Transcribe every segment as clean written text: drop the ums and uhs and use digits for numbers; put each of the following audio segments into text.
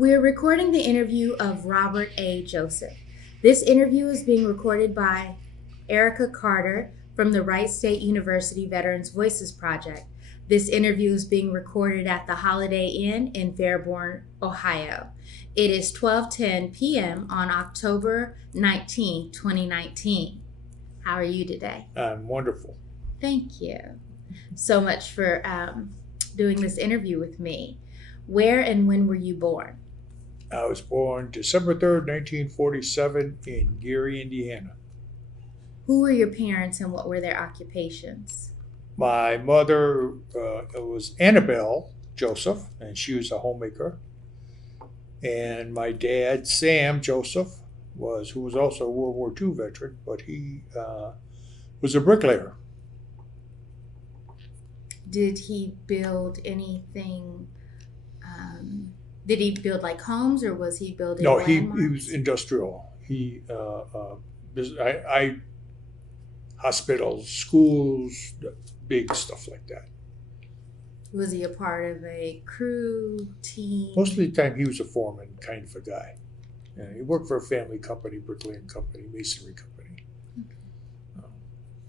We're recording the interview of Robert A. Joseph. This interview is being recorded by Ericka Carter from the Wright State University Veterans Voices Project. This interview is being recorded at the Holiday Inn in Fairborn, Ohio. It is 12:10 p.m. on October 19, 2019. How are you today? I'm wonderful. Thank you so much for doing this interview with me. Where and when were you born? I was born December 3rd, 1947 in Gary, Indiana. Who were your parents and what were their occupations? My mother was Annabelle Joseph, and she was a homemaker. And my dad, Sam Joseph, who was also a World War II veteran, but he was a bricklayer. Did he build anything? Did he build like homes, or was he building No, he landmarks? was industrial. Hospitals, schools, big stuff like that. Was he a part of a crew, team? Most of the time, he was a foreman kind of a guy. He worked for a family company, bricklaying company, masonry company.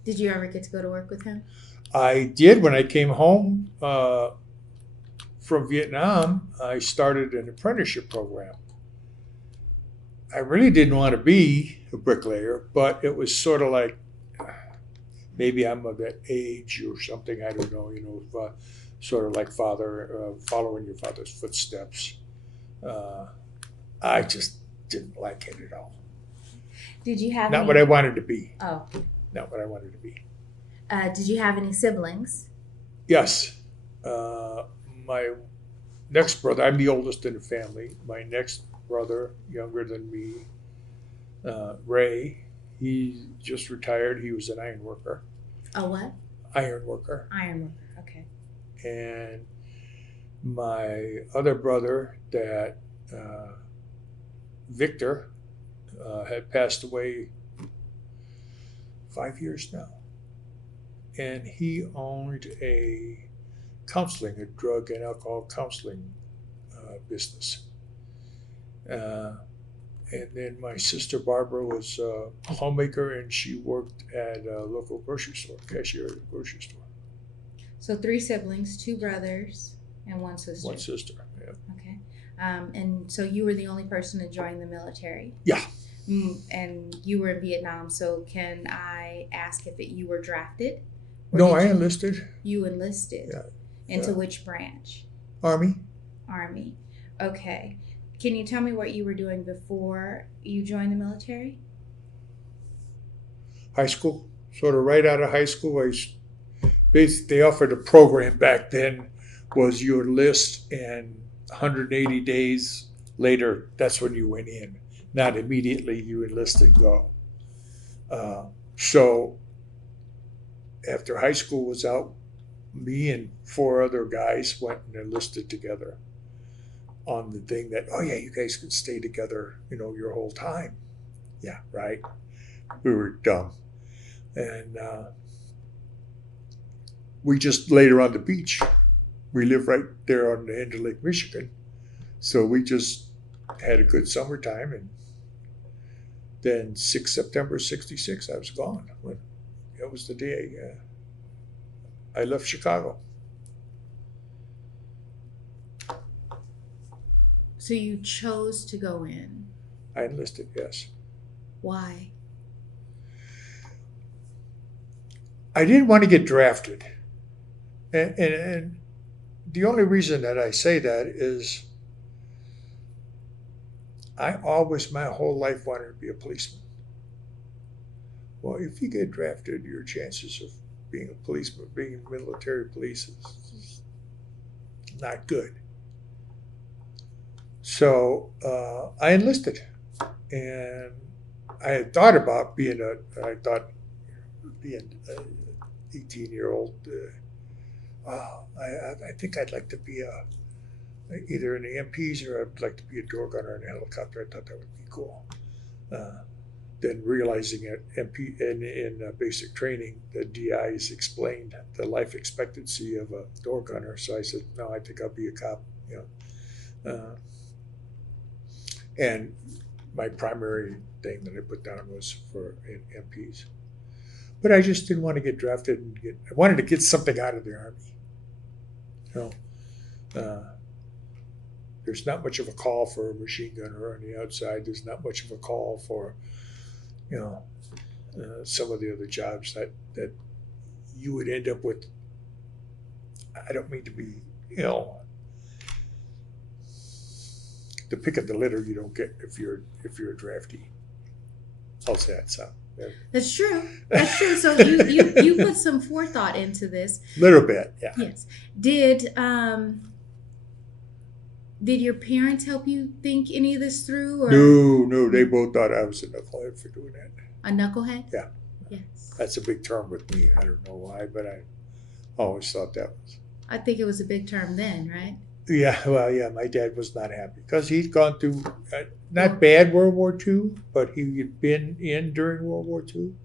Did you ever get to go to work with him? I did when I came home from Vietnam. I started an apprenticeship program. I really didn't want to be a bricklayer, but it was sort of like maybe I'm of that age or something. I don't know. Sort of like following your father's footsteps. I just didn't like it at all. Did you have Not what I wanted to be. Oh. Not what I wanted to be. Did you have any siblings? Yes. My next brother, I'm the oldest in the family. My next brother, younger than me, Ray, he just retired. He was an iron worker. A what? Iron worker. Iron worker, okay. And my other brother, that Victor, had passed away 5 years now. And he owned a drug and alcohol counseling business. And then my sister Barbara was a homemaker, and she worked at a local grocery store, cashier at a grocery store. So 3 siblings, 2 brothers, and 1 sister. 1 sister, yeah. Okay. And so you were the only person to join the military? Yeah. And you were in Vietnam, so can I ask if you were drafted? No, I enlisted. You enlisted? Yeah. Into which branch? Army. Army. Okay. Can you tell me what you were doing before you joined the military? High school. Sort of right out of high school, they offered a program back then, was you enlist, and 180 days later, that's when you went in. Not immediately you enlist and go. So after high school was out, me and 4 other guys went and enlisted together on the thing that, oh yeah, you guys can stay together, your whole time. Yeah, right. We were dumb. And we just laid around the beach. We live right there on the end of Lake Michigan. So we just had a good summertime. And then September 66, I was gone. That was the day I left Chicago. So you chose to go in? I enlisted, yes. Why? I didn't want to get drafted. And the only reason that I say that is I always, my whole life, wanted to be a policeman. Well, if you get drafted, your chances of being a policeman, being in military police is not good. So I enlisted, and I had thought about being an 18-year-old. I think I'd like to be either in the MPs, or I'd like to be a door gunner in a helicopter. I thought that would be cool. Then realizing at MP in basic training, the DIs explained the life expectancy of a door gunner. So I said, no, I think I'll be a cop. And my primary thing that I put down was for MPs. But I just didn't want to get drafted I wanted to get something out of the Army. You know, there's not much of a call for a machine gunner on the outside. There's not much of a call for, some of the other jobs that you would end up with. I don't mean to be, the pick of the litter you don't get if you're a draftee. How's that sound? That's true. That's true. So you put some forethought into this. Little bit, yeah. Yes. Did your parents help you think any of this through? Or? No. They both thought I was a knucklehead for doing that. A knucklehead? Yeah. Yes. That's a big term with me. I don't know why, but I always thought that was. I think it was a big term then, right? Yeah, well, yeah, my dad was not happy because he'd gone through not bad World War II, but he had been in during World War II.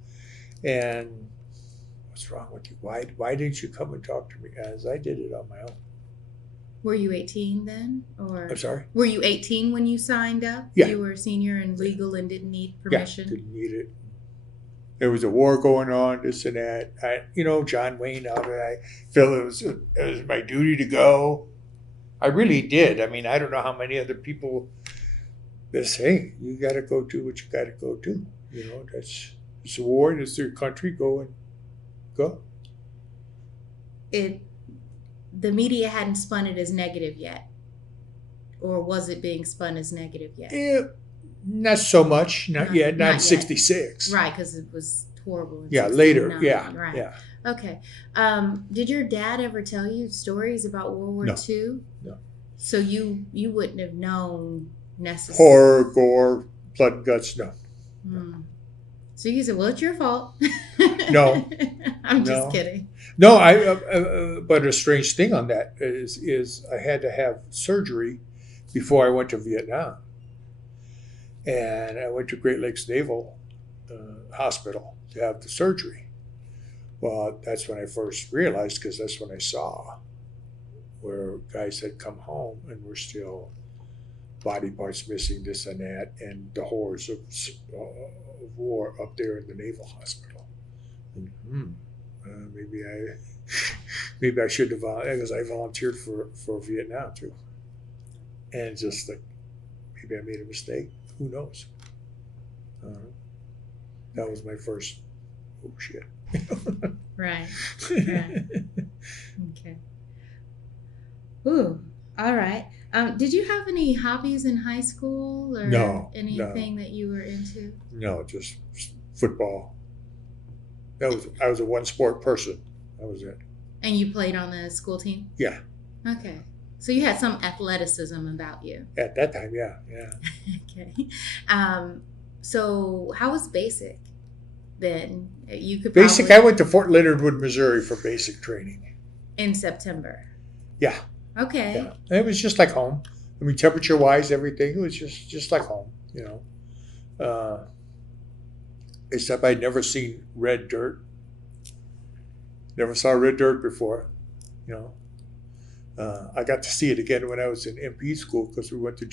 And what's wrong with you? Why didn't you come and talk to me? As I did it on my own. Were you 18 then? Or I'm sorry? Were you 18 when you signed up? Yeah. You were a senior and legal and didn't need permission? Yeah, didn't need it. There was a war going on, this and that. John Wayne, how did I feel it was my duty to go? I really did. I mean, I don't know how many other people that say, you got to go do what you got to go do. It's a war, it's their country, go. The media hadn't spun it as negative yet. Or was it being spun as negative yet? Not so much. Not yet. Not in 66. Right, because it was horrible. Yeah, later. Yeah. Right. Yeah. Okay. Did your dad ever tell you stories about World War II? No. So you wouldn't have known necessarily. Horror, gore, blood and guts, no. So you said, well, it's your fault. No. I'm just kidding. No, but a strange thing on that is I had to have surgery before I went to Vietnam. And I went to Great Lakes Naval Hospital to have the surgery. Well, that's when I first realized, because that's when I saw where guys had come home and were still body parts missing, this and that, and the horrors of war up there in the Naval Hospital. And, maybe I should have, because I volunteered for Vietnam too. And just like, maybe I made a mistake. Who knows? That was my first, oh shit. Right. Okay. Ooh, all right. Did you have any hobbies in high school or anything that you were into? No, just football. I was a one sport person. That was it. And you played on the school team? Yeah. Okay. So you had some athleticism about you. At that time, yeah. Okay. So how was basic then? You could basic. I went to Fort Leonard Wood, Missouri for basic training. In September. Yeah. Okay. Yeah. It was just like home. I mean, temperature wise, everything. It was just like home. Except I'd never seen red dirt. Never saw red dirt before. I got to see it again when I was in MP school because we went to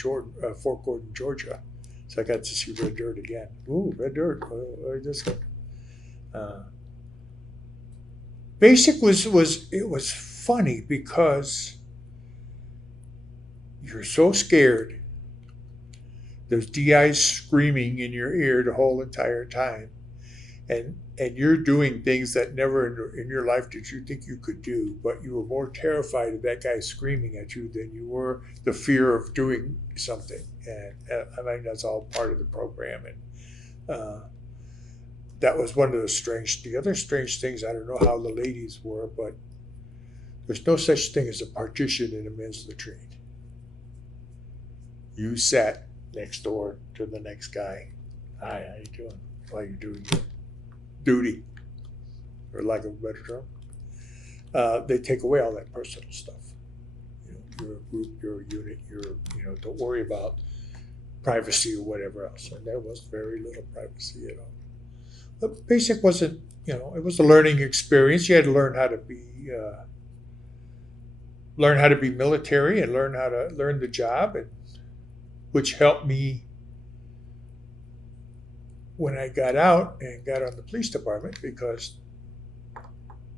Fort Gordon, Georgia. So I got to see red dirt again. Ooh, red dirt. Basic was funny because you're so scared. There's DIs screaming in your ear the whole entire time. And you're doing things that never in your life did you think you could do, but you were more terrified of that guy screaming at you than you were the fear of doing something. And I mean, that's all part of the program. And that was one of the other strange things, I don't know how the ladies were, but there's no such thing as a partition in a men's latrine. You sat next door to the next guy. Hi, how you doing? While you're doing your duty, for lack of a better term. They take away all that personal stuff. You're a group, you're a unit, don't worry about privacy or whatever else. And there was very little privacy at all. But basic wasn't, it was a learning experience. You had to learn how to be military and learn the job. And which helped me when I got out and got on the police department, because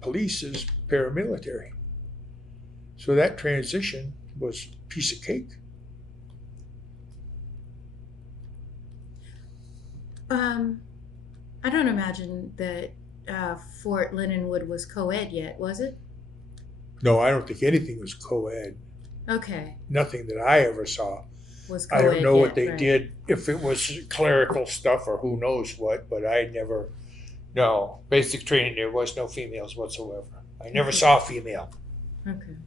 police is paramilitary. So that transition was a piece of cake. I don't imagine that Fort Lindenwood was co-ed yet, was it? No, I don't think anything was co-ed. Okay. Nothing that I ever saw. Was I co-ed don't know yet, what they right. did, if it was clerical stuff or who knows what, but I never, no, basic training, there was no females whatsoever. I never saw a female. Okay.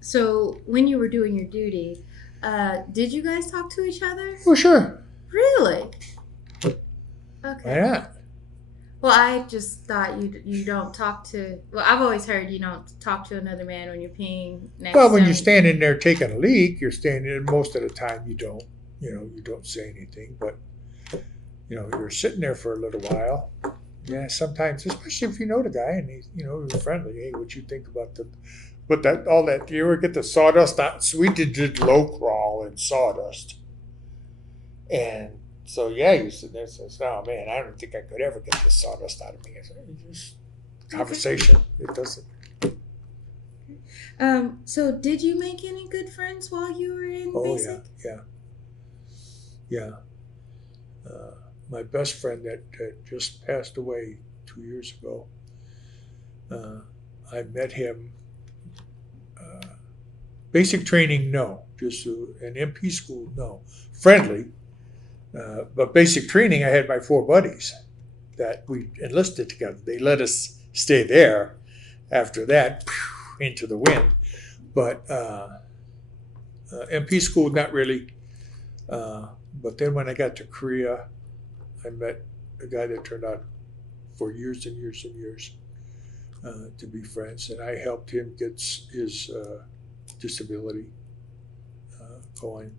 So when you were doing your duty, did you guys talk to each other? Well, sure. Really? Why Okay. not? Well, I just thought you don't talk to. Well, I've always heard you don't talk to another man when you're peeing next Well, to when him. you're standing there taking a leak, you're standing there, most of the time you don't, you don't say anything, but, you're sitting there for a little while. Yeah, sometimes, especially if you know the guy and he's, you're friendly. Hey, what you think about all that, you ever get the sawdust out? So we did low crawl in sawdust. And so, yeah, you sit there and says, oh man, I don't think I could ever get this sawdust out of me. It's just conversation. It doesn't. So did you make any good friends while you were in basic? Yeah. My best friend that just passed away 2 years ago, I met him. Basic training, no. Just an MP school, no. Friendly, but basic training, I had my 4 buddies that we enlisted together. They let us stay there. After that, into the wind. But MP school, not really. But then when I got to Korea, I met a guy that turned out for years and years and years to be friends, and I helped him get his disability going.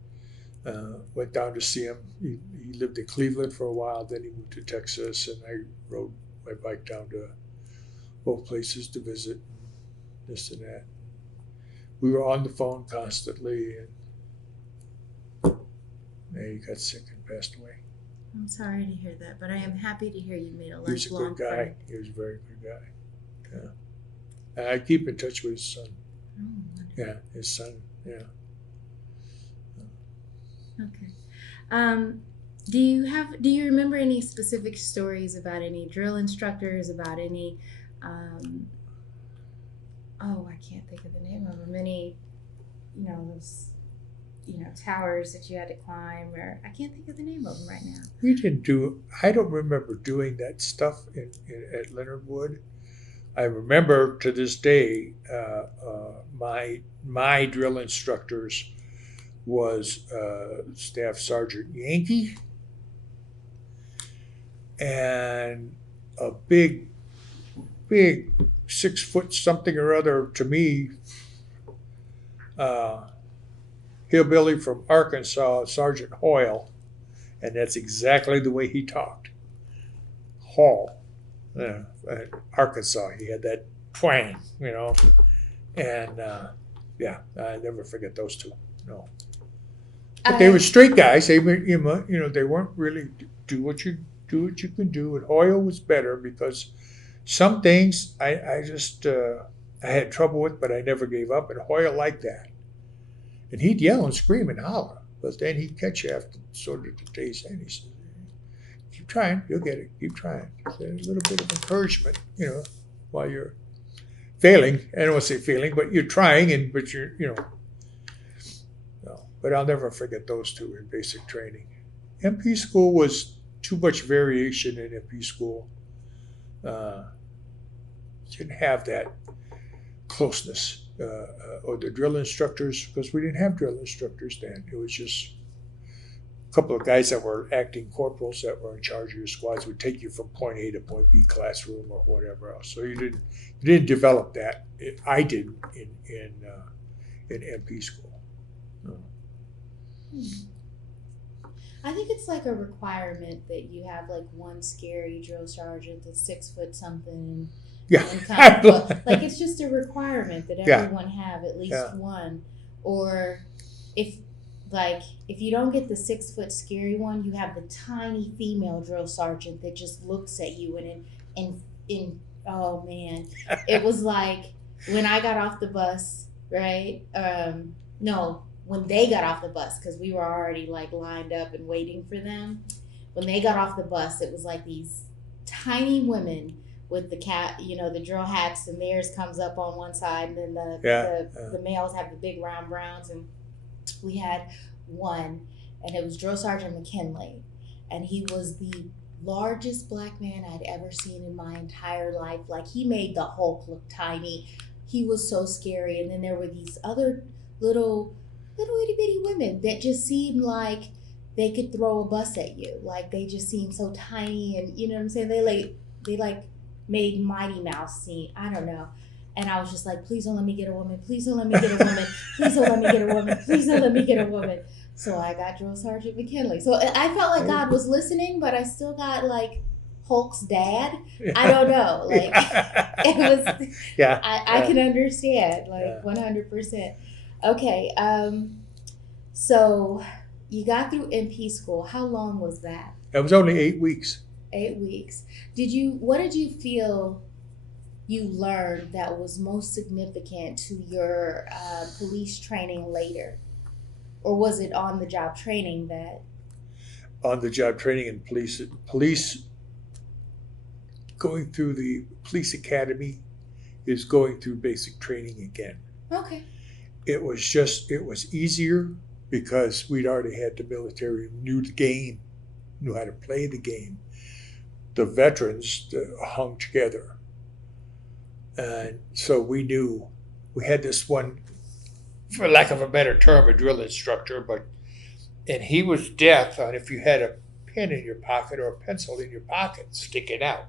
Went down to see him. He lived in Cleveland for a while, then he moved to Texas, and I rode my bike down to both places to visit, this and that. We were on the phone constantly, and he got sick and passed away. I'm sorry to hear that, but I am happy to hear you made a He was a lifelong good guy. friend. He was a very good guy. Yeah. And I keep in touch with his son. Oh, Yeah, his son. Yeah. okay. Do you remember any specific stories about any drill instructors, about any I can't think of the name of them, any those towers that you had to climb, or I can't think of the name of them right now. I don't remember doing that stuff at Leonard Wood. I remember to this day, my drill instructors was Staff Sergeant Yankee and a big 6 foot something or other to me, hillbilly from Arkansas, Sergeant Hoyle, and that's exactly the way he talked. Hall, Arkansas, he had that twang, and I never forget those two. No, but they were straight guys. They were, they weren't really do what you can do. And Hoyle was better because some things I just I had trouble with, but I never gave up. And Hoyle liked that. And he'd yell and scream and holler, but then he'd catch you after sort of the day's end. He said, keep trying, you'll get it, keep trying. So a little bit of encouragement, while you're failing. I don't want to say failing, but you're trying, but you're, no. But I'll never forget those two in basic training. MP school was too much variation in MP school. Didn't have that closeness. Or the drill instructors, because we didn't have drill instructors then. It was just a couple of guys that were acting corporals that were in charge of your squads would take you from point A to point B classroom or whatever else. So you didn't develop that. I didn't in MP school. No. I think it's like a requirement that you have like one scary drill sergeant that's 6 foot something. Yeah. Like it's just a requirement that everyone have at least one. Or if like if you don't get the 6 foot scary one, you have the tiny female drill sergeant that just looks at you and oh man, it was like when I got off the bus, right? No, when they got off the bus because we were already like lined up and waiting for them. When they got off the bus, it was like these tiny women with the the drill hats, and theirs comes up on one side, and then the males have the big round browns, and we had one, and it was Drill Sergeant McKinley, and he was the largest black man I'd ever seen in my entire life. Like he made the Hulk look tiny. He was so scary. And then there were these other little itty bitty women that just seemed like they could throw a bus at you. Like they just seemed so tiny, and you know what I'm saying? They made Mighty Mouse scene. I don't know. And I was just like, please don't let me get a woman. Please don't let me get a woman. Please don't let me get a woman. Please don't let me get a woman. So I got Drill Sergeant McKinley. So I felt like God was listening, but I still got like Hulk's dad. I don't know. Like it was. Yeah. I can understand. Like 100%. Okay. So you got through MP school. How long was that? It was only 8 weeks. 8 weeks. What did you feel you learned that was most significant to your police training later? Or was it on the job training that? On the job training in police going through the police academy is going through basic training again. Okay. It was easier because we'd already had the military, knew the game, knew how to play the game. The veterans hung together. And so we knew, we had this one, for lack of a better term, a drill instructor, and he was death on if you had a pen in your pocket or a pencil in your pocket sticking out.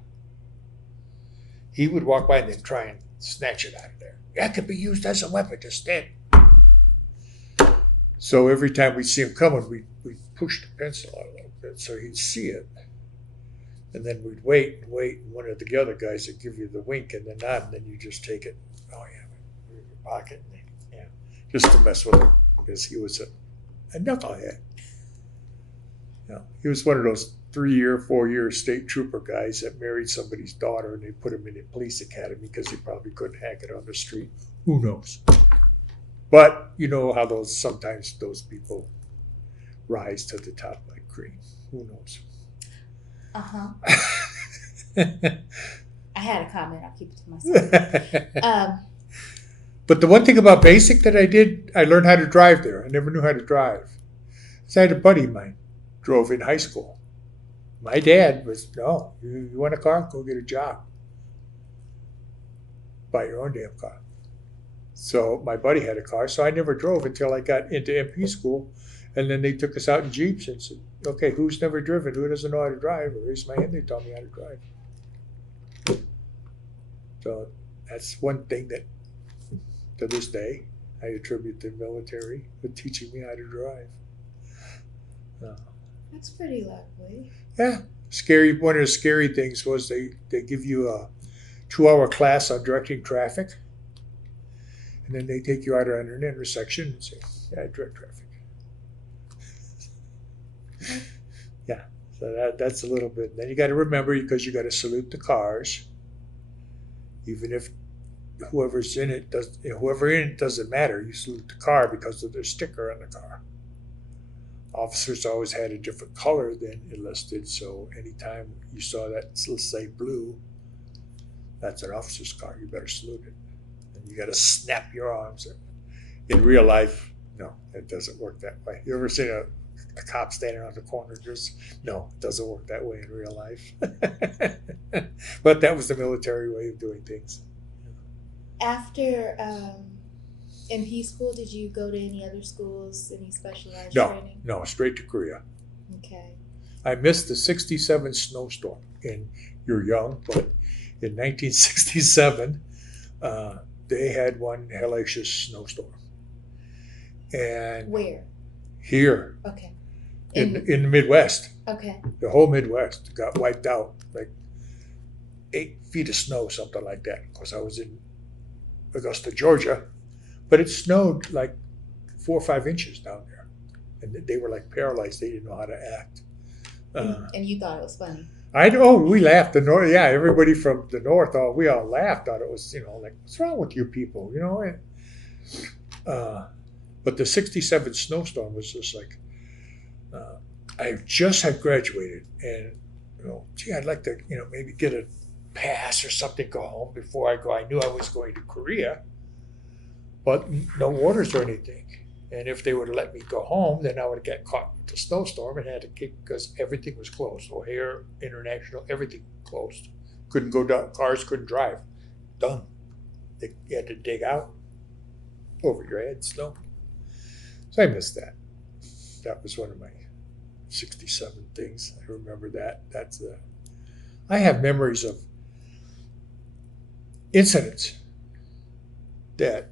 He would walk by and then try and snatch it out of there. That could be used as a weapon instead. So every time we'd see him coming, we'd push the pencil out a little bit so he'd see it. And then we'd wait, and one of the other guys would give you the wink and the nod, and then you just take it, oh yeah, in your pocket, yeah, just to mess with him, because he was a knucklehead. You know, he was one of those 3-year, 4-year state trooper guys that married somebody's daughter, and they put him in the police academy because he probably couldn't hack it on the street. Who knows? But you know how sometimes those people rise to the top like cream. Who knows? Uh-huh. I had a comment. I'll keep it to myself. But the one thing about basic that I did, I learned how to drive there. I never knew how to drive. So I had a buddy of mine, drove in high school. My dad was, no, you want a car? Go get a job. Buy your own damn car. So my buddy had a car, so I never drove until I got into MP school. And then they took us out in Jeeps and said, okay, who's never driven? Who doesn't know how to drive? I raised my hand, they taught me how to drive. So that's one thing that, to this day, I attribute the military for teaching me how to drive. That's pretty lovely. Yeah. One of the scary things was they give you a 2-hour class on directing traffic. And then they take you out on an intersection and say, yeah, I direct traffic. Yeah, so that's a little bit. Then you got to remember, because you got to salute the cars, even if whoever's in it doesn't matter. You salute the car because of their sticker on the car. Officers always had a different color than enlisted, so anytime you saw that, let's say blue, that's an officer's car. You better salute it, and you got to snap your arms. In real life, no, it doesn't work that way. You ever seen a cop standing on the corner? No, it doesn't work that way in real life. But that was the military way of doing things. After MP school, did you go to any other schools, any specialized training? No, straight to Korea. Okay. I missed the 1967 snowstorm. And you're young, but in 1967, they had one hellacious snowstorm. And where? Here. Okay. In the Midwest. Okay. The whole Midwest got wiped out, like 8 feet of snow, something like that. Of course, I was in Augusta, Georgia, but it snowed like 4 or 5 inches down there. and they were like paralyzed. They didn't know how to act. And you thought it was funny. We laughed. The North, yeah, everybody from the North, we all laughed. Thought it was, like, what's wrong with you people, but the '67 snowstorm was just like, I just had graduated, and gee, I'd like to, maybe get a pass or something, go home before I go. I knew I was going to Korea, but no orders or anything. And if they would have let me go home, then I would have got caught with the snowstorm and had to kick because everything was closed. O'Hare, International, everything closed. Couldn't go down, cars couldn't drive. Done. You had to dig out over your head, snow. So I missed that. That was one of my '67 things. I remember that. I have memories of incidents that,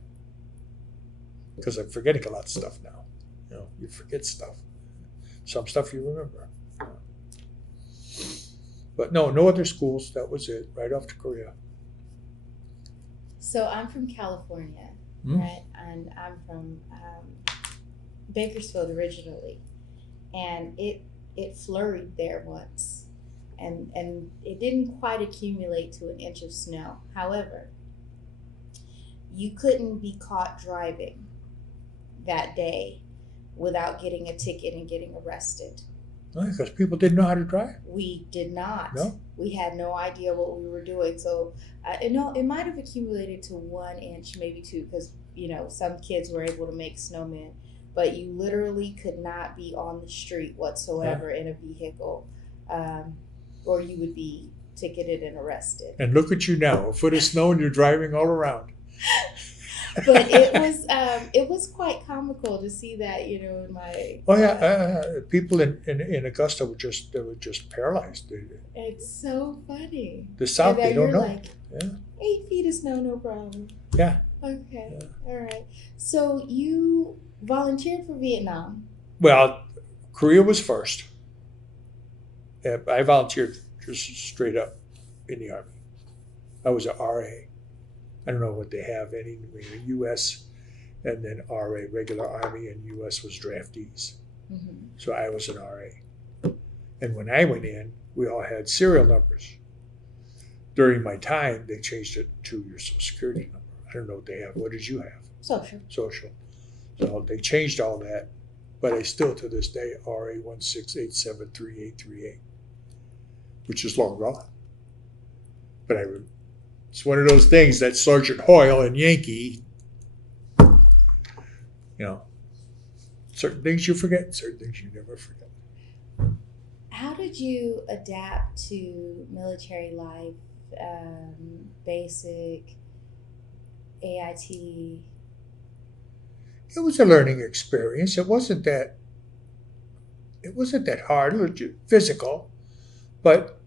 because I'm forgetting a lot of stuff now. You forget stuff. Some stuff you remember. But no other schools. That was it. Right off to Korea. So I'm from California, right? And I'm from Bakersfield originally. And it flurried there once. And it didn't quite accumulate to an inch of snow. However, you couldn't be caught driving that day without getting a ticket and getting arrested. Because people didn't know how to drive. We did not. No. We had no idea what we were doing. So, it might have accumulated to 1 inch, maybe 2, because, some kids were able to make snowmen. But you literally could not be on the street whatsoever in a vehicle, or you would be ticketed and arrested. And look at you now, a foot of snow and you're driving all around. But it was quite comical to see that, in my. Oh yeah, people in Augusta were just paralyzed. It's so funny. The South, they don't know. Like, 8 feet of snow, no problem. Yeah. Okay. Yeah. All right. So you volunteered for Vietnam. Well, Korea was first. I volunteered just straight up in the Army. I was an RA. I don't know what they have, U.S. and then RA, regular Army, and U.S. was draftees. Mm-hmm. So I was an RA. And when I went in, we all had serial numbers. During my time, they changed it to your Social Security number. I don't know what they have. What did you have? Social. So they changed all that, but I still, to this day, RA 168738838, which is long gone. But it's one of those things that Sergeant Hoyle and Yankee, certain things you forget, certain things you never forget. How did you adapt to military life, basic, AIT? It was a learning experience. It wasn't that hard, physical, but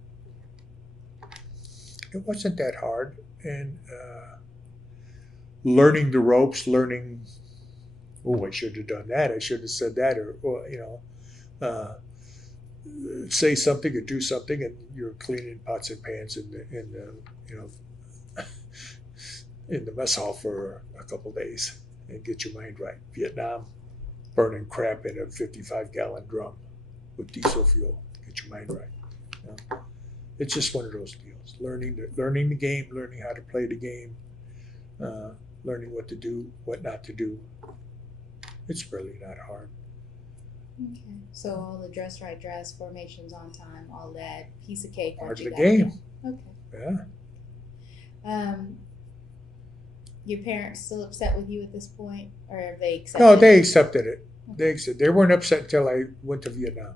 it wasn't that hard. And learning the ropes, I should have done that. I should have said that, or say something or do something, and you're cleaning pots and pans in the mess hall for a couple of days and get your mind right. Vietnam, burning crap in a 55-gallon drum with diesel fuel. Get your mind right. It's just one of those deals. Learning the game, learning how to play the game, learning what to do, what not to do. It's really not hard. Okay. So all the dress right dress, formations on time, all that, piece of cake. Part of the game. Okay. Yeah. Your parents still upset with you at this point, or have they accepted? No, they accepted it. Okay. They weren't upset until I went to Vietnam.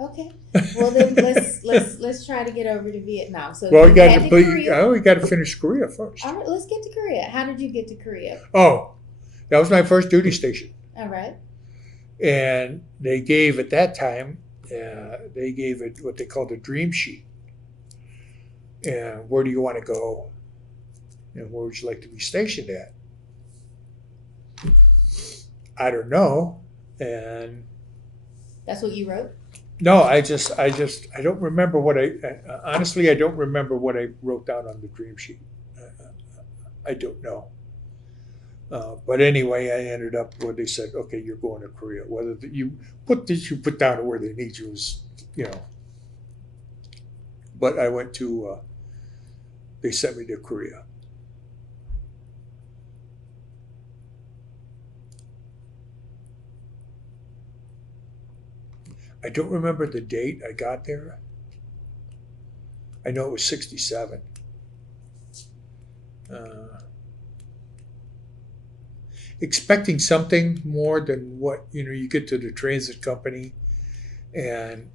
Okay. Well, then let's try to get over to Vietnam. So we got to finish Korea first. All right, let's get to Korea. How did you get to Korea? Oh, that was my first duty station. All right. And they gave at that time, they gave it what they called a dream sheet. And where do you want to go? And where would you like to be stationed at? I don't know. And that's what you wrote? No, I don't remember honestly, I don't remember what I wrote down on the dream sheet. I don't know. But anyway, I ended up where they said, okay, you're going to Korea. Whether you put down to where they need you is, you know. But I went to, they sent me to Korea. I don't remember the date I got there. I know it was 67. Expecting something more than what, you get to the transit company and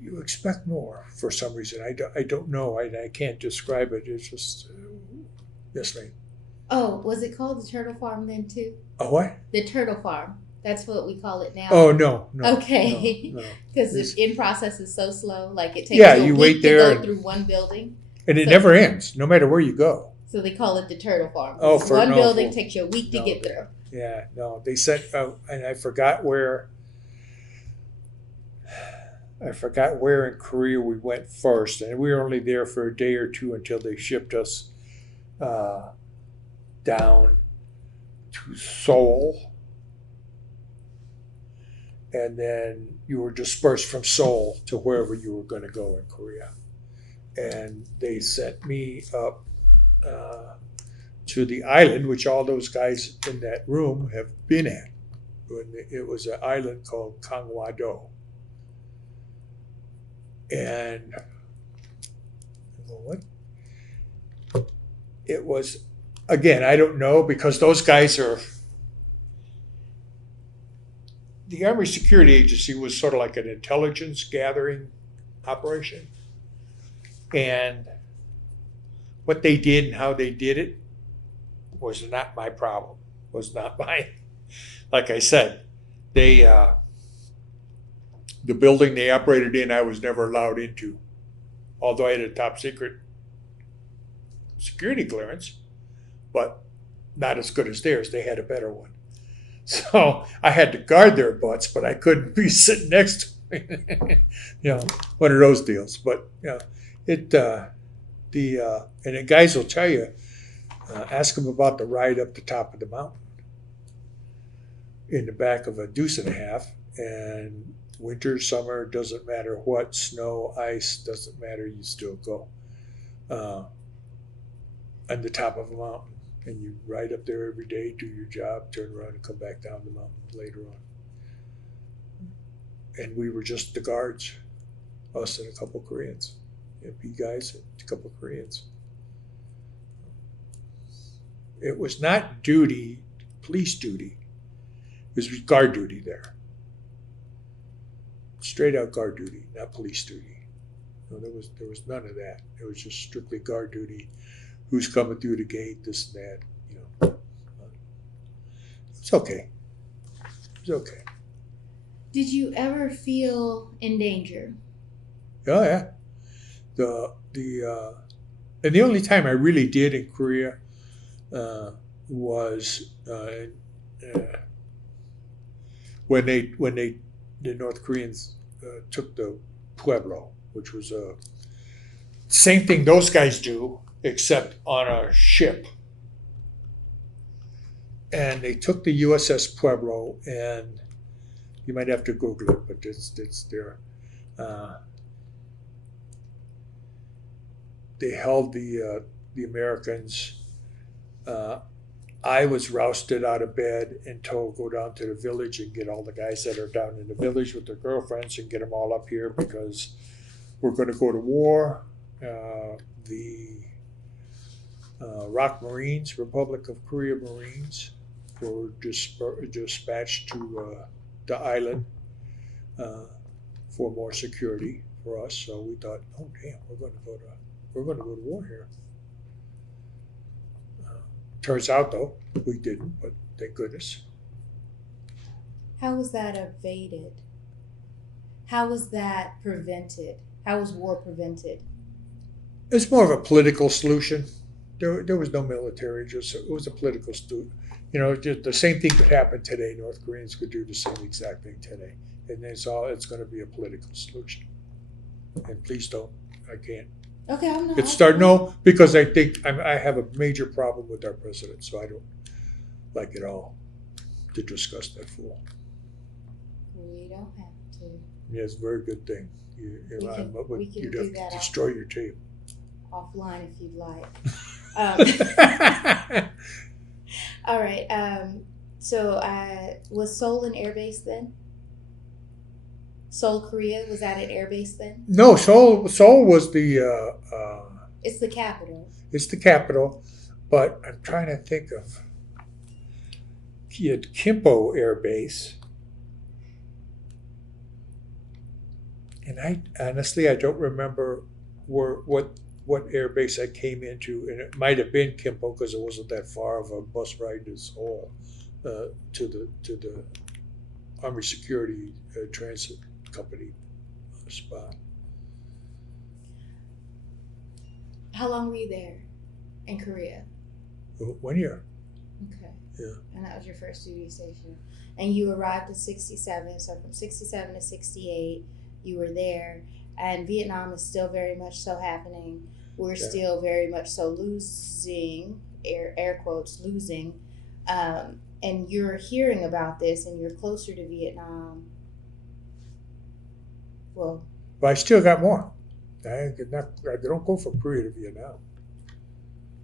you expect more for some reason. I don't know. I can't describe it. It's just, yes, ma'am. Oh, was it called the Turtle Farm then too? A what? The Turtle Farm. That's what we call it now. Oh, no. Okay. No. Because the in process is so slow. Like it takes Yeah, you a you week wait to there go through one building. And it So- never ends, no matter where you go. So they call it the Turtle Farm. Oh, One building takes you a week to no, get through. Yeah, no. They said, and I forgot where in Korea we went first, and we were only there for a day or two until they shipped us down to Seoul. And then you were dispersed from Seoul to wherever you were going to go in Korea. And they sent me up to the island, which all those guys in that room have been at. It was an island called Gangwon-do. And what? It was, again, I don't know, because those guys are, the Army Security Agency was sort of like an intelligence gathering operation. And what they did and how they did it was not my problem. Was not my, like I said, they, the building they operated in, I was never allowed into. Although I had a top secret security clearance, but not as good as theirs. They had a better one. So I had to guard their butts, but I couldn't be sitting next to them. One of those deals. But and the guys will tell you, ask them about the ride up the top of the mountain in the back of a deuce and a half. And winter, summer, doesn't matter what, snow, ice, doesn't matter, you still go on the top of a mountain. And you ride up there every day, do your job, turn around and come back down the mountain later on. And we were just the guards, us and a couple Koreans. MP guys and a couple Koreans. It was not duty, police duty. It was guard duty there. Straight out guard duty, not police duty. No, there was none of that. It was just strictly guard duty. Who's coming through the gate, this and that, It's okay. It's okay. Did you ever feel in danger? Oh yeah. And the only time I really did in Korea was when the North Koreans took the Pueblo, which was same thing those guys do, except on a ship. And they took the USS Pueblo, and you might have to Google it, but it's there. They held the Americans. I was rousted out of bed and told, go down to the village and get all the guys that are down in the village with their girlfriends and get them all up here because we're going to go to war. The ROK Marines, Republic of Korea Marines, were dispatched to the island for more security for us. So we thought, oh damn, we're going to go to war here. Turns out though, we didn't, but thank goodness. How was that evaded? How was that prevented? How was war prevented? It's more of a political solution. There was no military, it was a political solution. Just the same thing could happen today. North Koreans could do the same exact thing today. And it's going to be a political solution. And please don't, I can't Okay, I'm not. It's start no because I think I have a major problem with our president, so I don't like it all to discuss that fool. We don't have to. Yeah, it's a very good thing. We can You'd do have to that destroy your tape. offline if you'd like. Um, all right. So was Seoul an air base then? Seoul, Korea, was that an air base then? No, Seoul was It's the capital. it's the capital, but I'm trying to think of. You had Kimpo Air Base, and I honestly don't remember what air base I came into, and it might have been Kimpo because it wasn't that far of a bus ride to Seoul, to the Army Security Transit Company spot. How long were you there in Korea? 1 year. Okay. Yeah. And that was your first duty station. And you arrived in 67. So from 67 to 68, you were there. And Vietnam is still very much so happening. We're still very much so losing, air quotes, losing. And you're hearing about this and you're closer to Vietnam. Well, But I still got more. I don't go from Korea to Vietnam.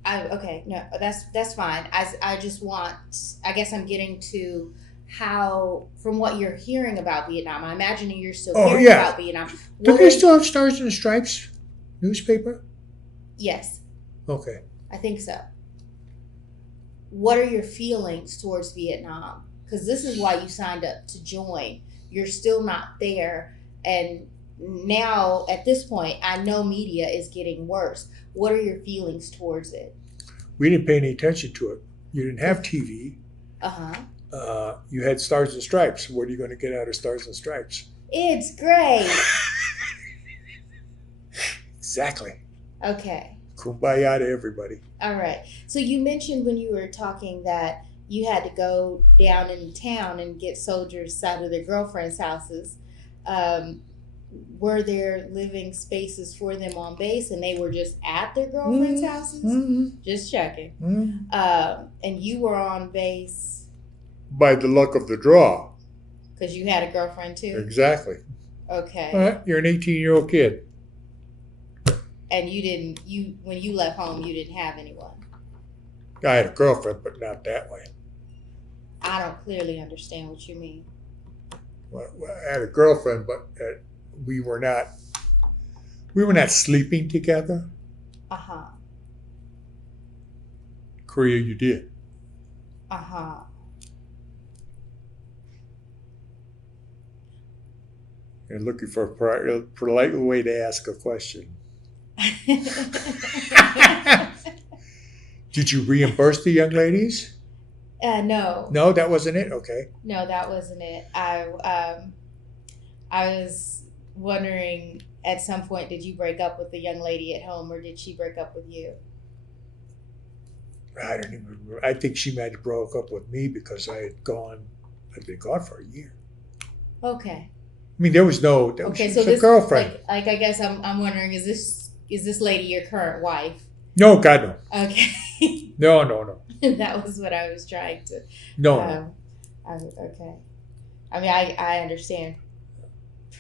Okay, no, that's fine. I just want, I guess I'm getting to how, from what you're hearing about Vietnam, I imagine you're still hearing about Vietnam. Do they still have Stars and Stripes newspaper? Yes. Okay. I think so. What are your feelings towards Vietnam? Because this is why you signed up to join. You're still not there. And now, at this point, I know media is getting worse. What are your feelings towards it? We didn't pay any attention to it. You didn't have TV. Uh-huh. You had Stars and Stripes. What are you going to get out of Stars and Stripes? It's great. Exactly. Okay. Kumbaya to everybody. All right. So you mentioned when you were talking that you had to go down in town and get soldiers out of their girlfriends' houses. Were there living spaces for them on base and they were just at their girlfriends' houses? Mm-hmm. Just checking. Mm-hmm. And you were on base by the luck of the draw. because you had a girlfriend too? Exactly. Okay. You're an 18-year-old kid. And when you left home, you didn't have anyone? I had a girlfriend, but not that way. I don't clearly understand what you mean. Well, I had a girlfriend, but we were not sleeping together. Uh-huh. Korea, you did. Uh-huh. You're looking for a polite way to ask a question. Did you reimburse the young ladies? No. No, that wasn't it? Okay. No, that wasn't it. I was wondering, at some point, did you break up with the young lady at home or did she break up with you? I don't even remember. I think she might have broke up with me because I'd been gone for a year. Okay. I mean, there was no. Okay, she so was this a girlfriend. like I guess I'm wondering, is this lady your current wife? No, God no. Okay. No. That was what I was trying to. No. Okay. I mean, I understand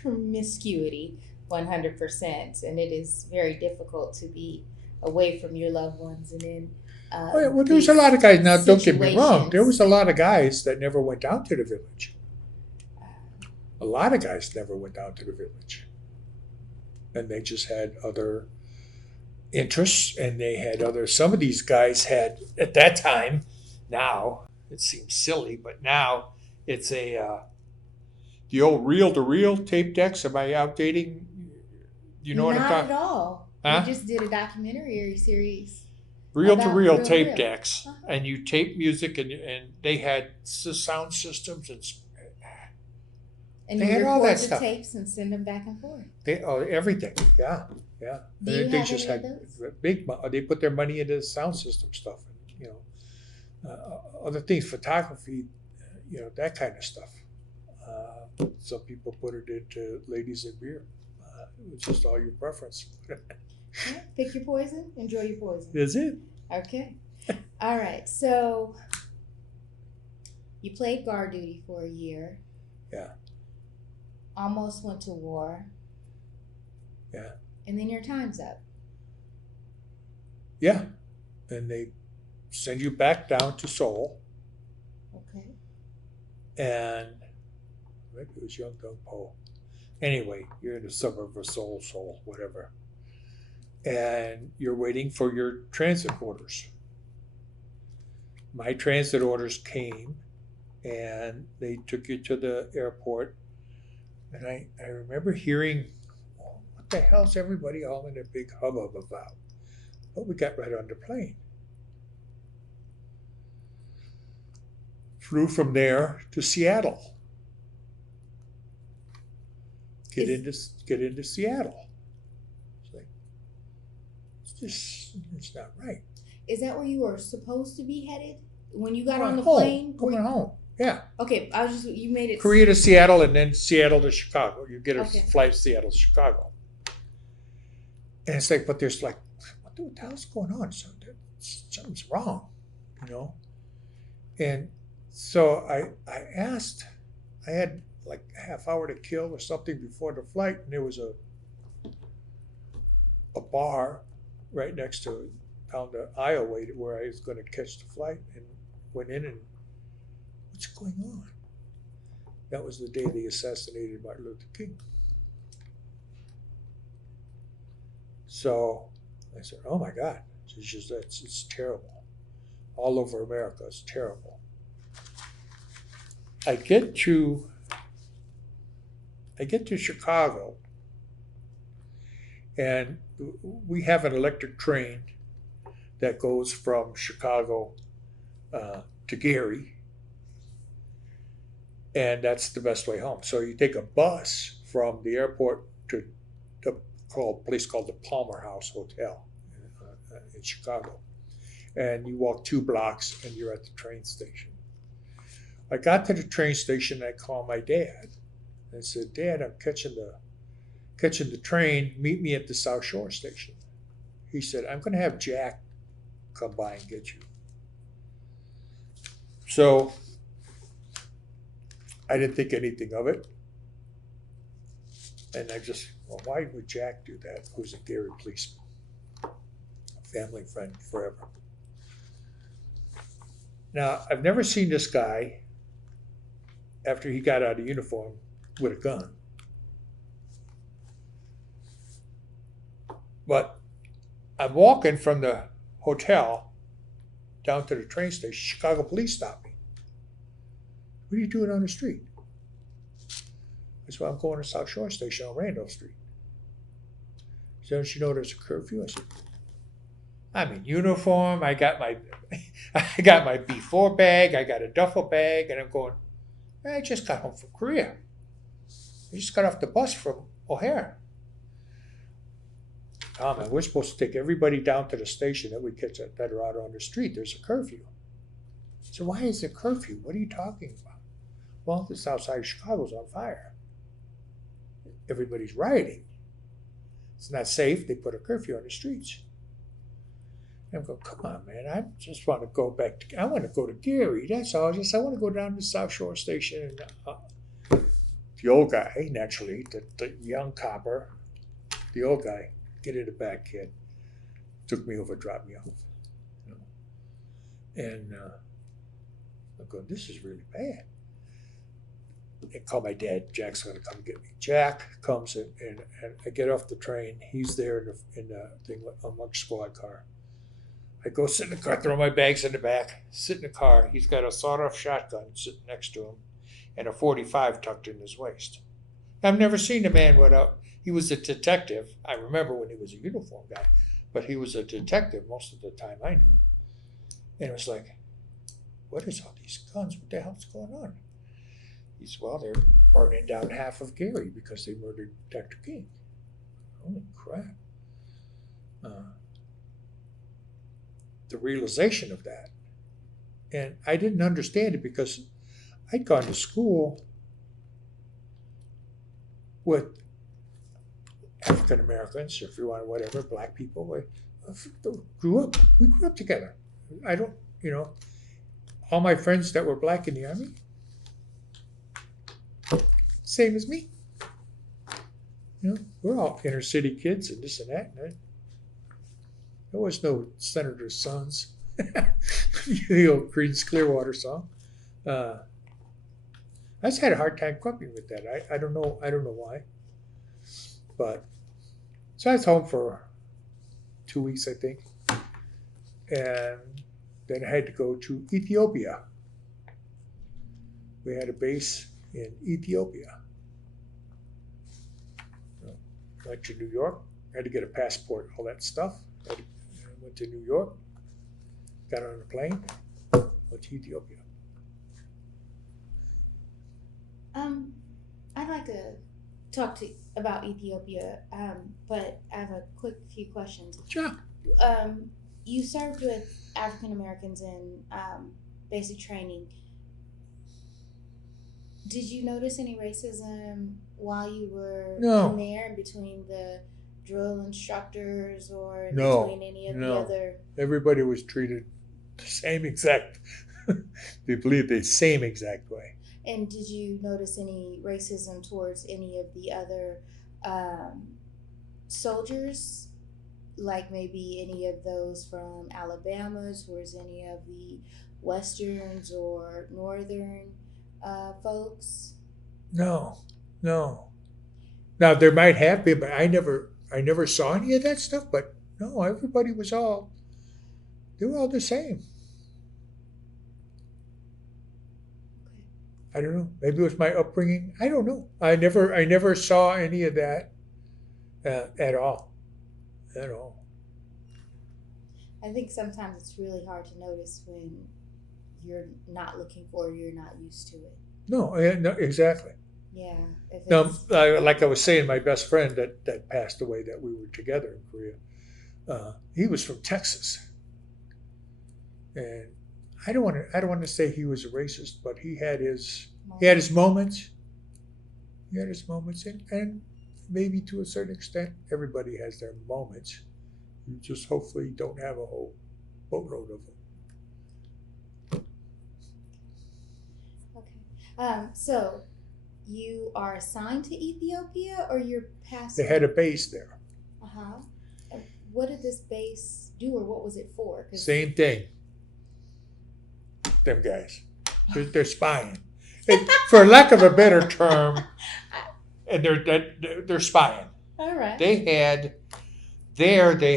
promiscuity 100%, and it is very difficult to be away from your loved ones and in. Well, there was a lot of guys. Now, don't get me wrong. situations. There was a lot of guys that never went down to the village. A lot of guys never went down to the village, and they just had other interests, and they had other. Some of these guys had at that time. Now it seems silly, but now it's the old reel-to-reel tape decks. Am I outdating? You know what I'm talking? Not at all. Huh? We just did a documentary series. Reel-to-reel About tape reel-to-reel. decks, and you tape music, and they had sound systems And They you had all that record the stuff. tapes and send them back and forth. everything. Yeah. Do you they have just any of had those? they put their money into sound system stuff, and other things, photography, that kind of stuff. Some people put it into ladies and beer. It's just all your preference. Yeah, pick your poison, enjoy your poison. That's it. Okay. All right. So you played guard duty for a year. Yeah. Almost went to war. Yeah. And then your time's up. Yeah. And they send you back down to Seoul. Okay. And maybe it was Young Dong Po. Anyway, you're in the suburb of Seoul, whatever. And you're waiting for your transit orders. My transit orders came, and they took you to the airport. And I remember hearing, oh, what the hell's everybody all in a big hubbub about? But we got right on the plane. Flew from there to Seattle. Get into Seattle. It's like, it's not right. Is that where you were supposed to be headed when you got on the home, plane? Going home. Yeah. Okay, you made it. Korea to Seattle and then Seattle to Chicago. You get a Okay. flight Seattle to Chicago. And it's like, but there's like, what the hell's going on? So something's wrong, you know? And so I asked, I had like a half hour to kill or something before the flight, and there was a bar right next to down the aisleway where I was going to catch the flight, and went in and what's going on? That was the day they assassinated Martin Luther King. So I said, "Oh my God, it's terrible. All over America, it's terrible." I get to Chicago, and we have an electric train that goes from Chicago to Gary, and that's the best way home. So you take a bus from the airport to a place called the Palmer House Hotel in Chicago, and you walk 2 blocks and you're at the train station. I got to the train station. I called my dad. I said, "Dad, I'm catching the train. Meet me at the South Shore station." He said, "I'm going to have Jack come by and get you." So I didn't think anything of it. And I just, well, why would Jack do that? Who's a Gary policeman? A family friend forever. Now, I've never seen this guy after he got out of uniform with a gun. But I'm walking from the hotel down to the train station. Chicago police stopped me. "What are you doing on the street?" I said, "Well, I'm going to South Shore Station on Randolph Street." "So don't you know there's a curfew?" I said, "I'm in uniform. I got my B4 bag. I got a duffel bag." And I'm going, "I just got home from Korea. I just got off the bus from O'Hare." "Oh, man, we're supposed to take everybody down to the station that we catch that are out on the street. There's a curfew." So why is there curfew? What are you talking about? Well, the south side of Chicago's on fire. Everybody's rioting. It's not safe. They put a curfew on the streets. And I'm going, "Come on, man. I just want to go back. I want to go to Gary. That's all. I want to go down to the South Shore Station." And the old guy, naturally, the young copper, the old guy, "Get in the back, kid." Took me over, dropped me off. You know? And I'm going, this is really bad. I call my dad. Jack's going to come get me. Jack comes and I get off the train. He's there in the thing amongst squad car. I go sit in the car, throw my bags in the back, sit in the car. He's got a sawed-off shotgun sitting next to him and a .45 tucked in his waist. I've never seen a man without. He was a detective. I remember when he was a uniform guy, but he was a detective most of the time I knew. And it was like, what is all these guns? What the hell's going on? He said, "Well, they're burning down half of Gary because they murdered Dr. King." Holy crap. The realization of that. And I didn't understand it because I'd gone to school with African Americans, if you want, whatever, black people, we grew up together. I don't, all my friends that were black in the Army, same as me. We're all inner city kids and this and that. And there was no senator's sons. The old Creedence Clearwater song. I just had a hard time coping with that. I don't know why. But so I was home for 2 weeks, I think. And then I had to go to Ethiopia. We had a base in Ethiopia. Went to New York. Had to get a passport, all that stuff. Went to New York. Got on a plane. Went to Ethiopia. I'd like to talk about Ethiopia, but I have a quick few questions. Sure. You served with African Americans in basic training. Did you notice any racism while you were in there, in between the drill instructors or between any of the other? Everybody was treated the same exact. They believe the same exact way. And did you notice any racism towards any of the other soldiers? Like maybe any of those from Alabama, towards any of the Westerns or Northern folks? No. Now there might have been, but I never saw any of that stuff. But no, everybody they were all the same. I don't know. Maybe it was my upbringing. I don't know. I never saw any of that at all. I think sometimes it's really hard to notice when you're not looking for it, you're not used to it. No, exactly. Yeah. Now, like I was saying, my best friend that passed away, that we were together in Korea, he was from Texas, and I don't want to say he was a racist, but he had his moments. He had his moments, and maybe to a certain extent, everybody has their moments. You just hopefully don't have a whole boatload of them. Okay. So you are assigned to Ethiopia, or you're passed? They had a base there. What did this base do, or what was it for? Same thing. Them guys, they're spying, for lack of a better term, and they're spying. All right. They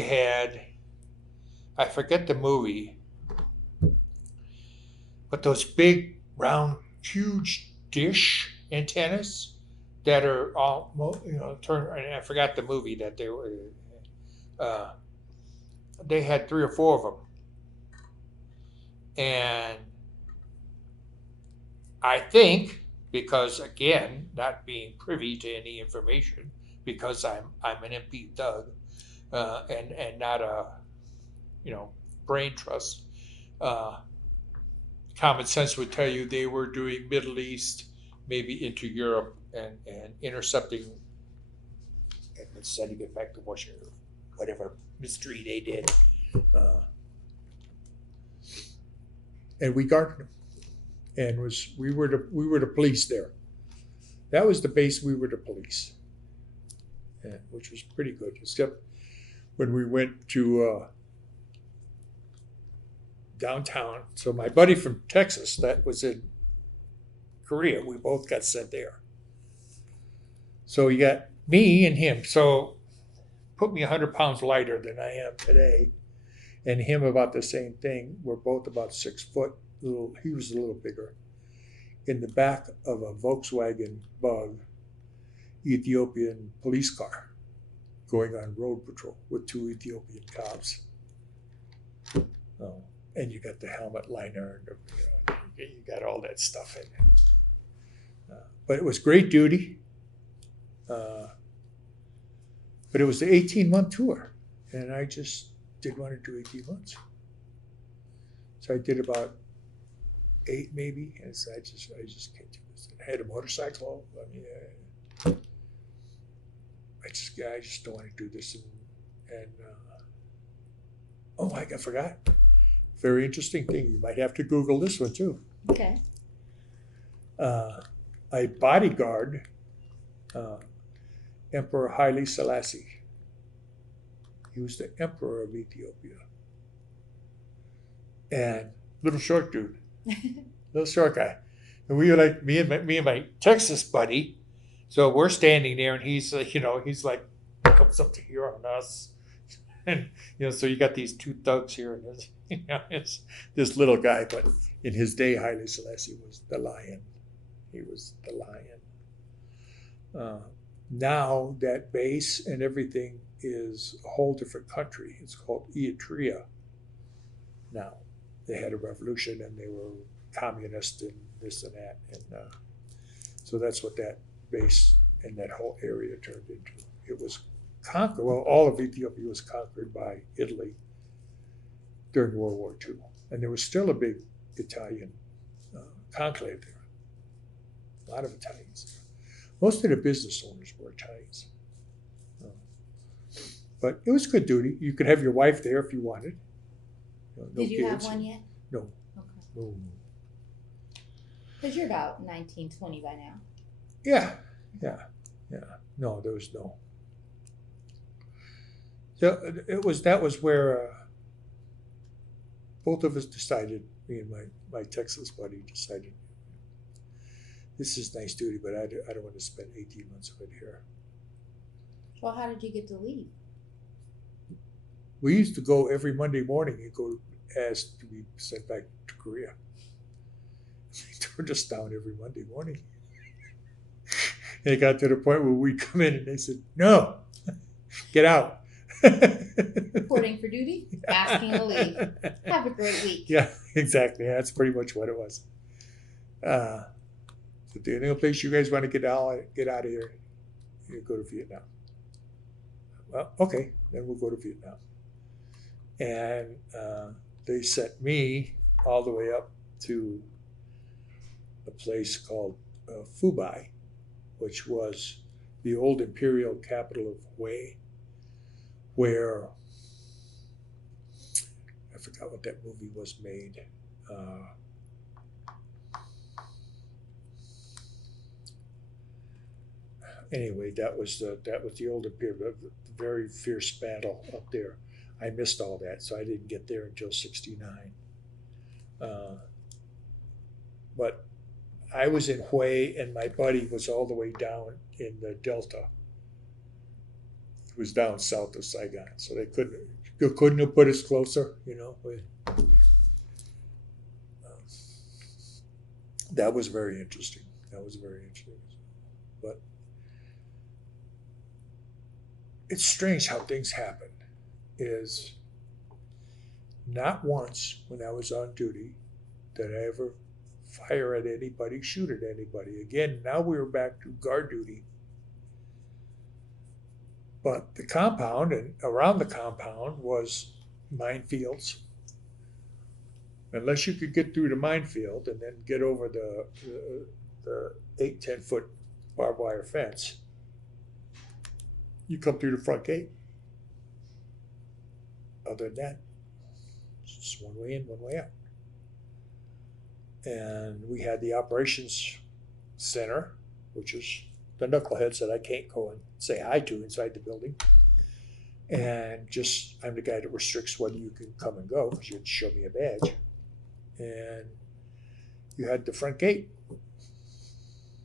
had, I forget the movie, but those big, round, huge dish antennas that are all, turned. And I forgot the movie that they were. They had 3 or 4 of them, and I think, because again, not being privy to any information, because I'm an MP thug, and not a, brain trust. Common sense would tell you they were doing Middle East, maybe into Europe, and intercepting and then sending it back to Washington, whatever mystery they did. And we guarded them. And we were the police there. That was the base. We were the police, which was pretty good. Except when we went to downtown. So my buddy from Texas that was in Korea, we both got sent there. So you got me and him. So put me 100 pounds lighter than I am today, and him about the same thing. We're both about 6 foot. He was a little bigger. In the back of a Volkswagen Bug, Ethiopian police car, going on road patrol with 2 Ethiopian cops. And you got the helmet liner, and you got all that stuff in it. But it was great duty. But it was the 18-month tour, and I just didn't want to do 18 months. So I did about 8 maybe, and so I just can't do this. I had a motorcycle. I I just don't want to do this. And oh, I forgot. Very interesting thing. You might have to Google this one too. Okay. A bodyguard, Emperor Haile Selassie. He was the Emperor of Ethiopia. And little short dude, little short guy. And we were like, me and my Texas buddy. So we're standing there, and he's he's like comes up to here on us, and so you got these two thugs here, and it's this little guy. But in his day, Haile Selassie was the lion. He was the lion. Now that base and everything is a whole different country. It's called Eritrea. Now they had a revolution, and they were communist and this and that, and so that's what that base and that whole area turned into. It was conquered. Well, all of Ethiopia was conquered by Italy during World War II, and there was still a big Italian conclave there. A lot of Italians. Most of the business owners were Italians. But it was good duty. You could have your wife there if you wanted. No Did you kids. have one yet? No. Okay. No. Because you're about 19, 20 by now. Yeah. No, there was no. So that was where both of us decided, me and my Texas buddy decided, this is nice duty, but I don't want to spend 18 months of it here. Well, how did you get to leave? We used to go every Monday morning and go ask to be sent back to Korea. They turned us down every Monday morning. And it got to the point where we'd come in and they said, no, get out. Reporting for duty, asking to leave. Have a great week. Yeah, exactly. That's pretty much what it was. So the only place you guys want to get out of here, you go to Vietnam. Well, okay, then we'll go to Vietnam. And they sent me all the way up to a place called Phu Bai, which was the old imperial capital of Hue, where I forgot what that movie was made. Anyway, that was the old imperial, the very fierce battle up there. I missed all that, so I didn't get there until '69. But I was in Hue, and my buddy was all the way down in the Delta. It was down south of Saigon, so they couldn't have put us closer, That was very interesting. But it's strange how things happen. Is not once when I was on duty did I ever fire at anybody, shoot at anybody. Again, now we were back to guard duty. But the compound and around the compound was minefields. Unless you could get through the minefield and then get over the 8-10 foot barbed wire fence, you come through the front gate. Other than that, it's just one way in, one way out. And we had the operations center, which is the knuckleheads that I can't go and say hi to inside the building. And I'm the guy that restricts whether you can come and go because you had to show me a badge. And you had the front gate.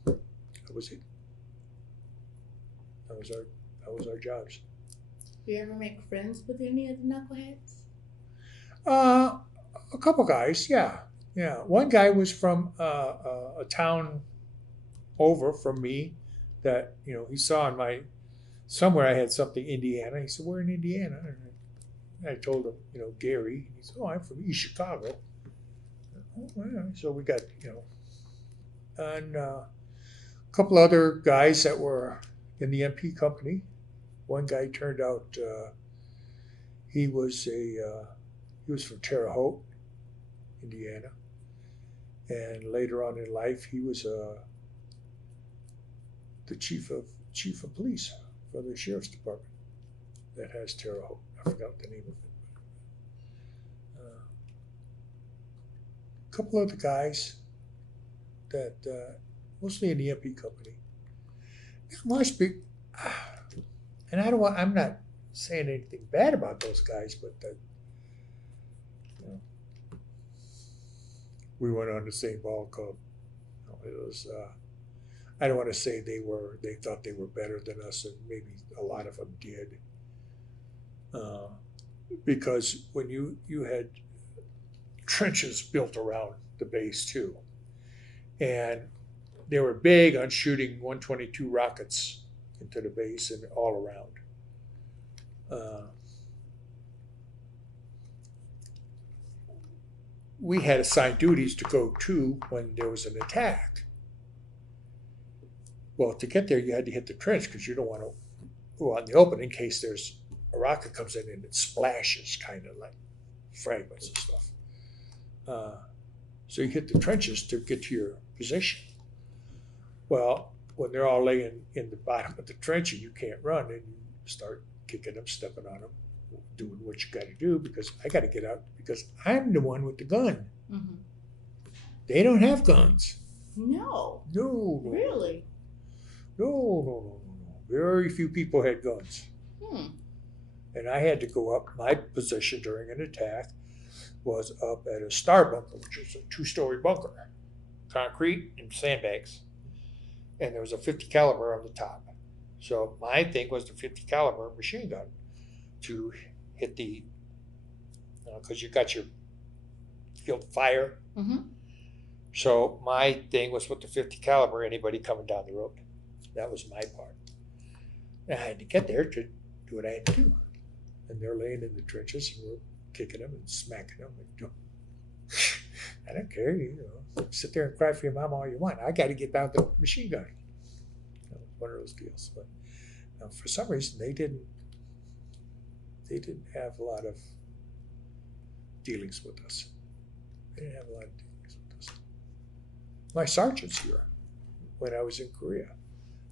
That was it. That was our jobs. Do you ever make friends with any of the knuckleheads? A couple guys, yeah. One guy was from a town over from me that he saw in somewhere I had something Indiana. He said, "We're in Indiana." And I told him, Gary. He said, "Oh, I'm from East Chicago." Oh, well, so we got and a couple other guys that were in the MP company. One guy turned out he was from Terre Haute, Indiana, and later on in life he was the chief of police for the sheriff's department that has Terre Haute. I forgot the name of it. A couple of the guys that mostly in the MP company. It must be, and I don't want. I'm not saying anything bad about those guys, but you know, we went on the same ball club. It was. I don't want to say they thought they were better than us, and maybe a lot of them did. Because when you had trenches built around the base too, and they were big on shooting 122 rockets into the base and all around. We had assigned duties to go to when there was an attack. Well, to get there, you had to hit the trench because you don't want to go out in the open in case there's a rocket comes in and it splashes, kind of like fragments and stuff. So you hit the trenches to get to your position. Well, when they're all laying in the bottom of the trench and you can't run, and you start kicking them, stepping on them, doing what you got to do because I got to get out because I'm the one with the gun. Mm-hmm. They don't have guns. No. No. Really? No. Very few people had guns. And I had to go up. My position during an attack was up at a star bunker, which is a 2-story bunker, concrete and sandbags. And there was a 50 caliber on the top. So my thing was the 50 caliber machine gun to hit the, because you got your field fire. Mm-hmm. So my thing was with the 50 caliber, anybody coming down the road. That was my part. And I had to get there to do what I had to do. And they're laying in the trenches and we're kicking them and smacking them. And I don't care, sit there and cry for your mom all you want. I got to get down to the machine gun. One of those deals. But for some reason, they didn't have a lot of dealings with us. They didn't have a lot of dealings with us. My sergeant's here when I was in Korea.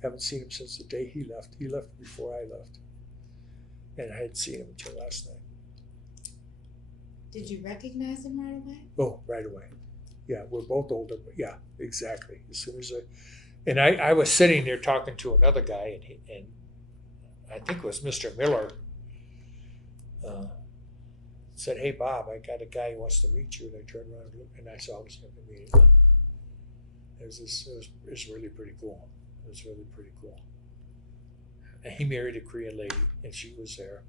Haven't seen him since the day he left. He left before I left. And I hadn't seen him until last night. Did you recognize him right away? Oh, right away. Yeah, we're both older, but yeah, exactly. As soon as I was sitting there talking to another guy, and I think it was Mr. Miller, said, "Hey, Bob, I got a guy who wants to meet you." And I turned around and looked, and I saw him at the meeting. It was really pretty cool. It was really pretty cool. And he married a Korean lady, and she was there.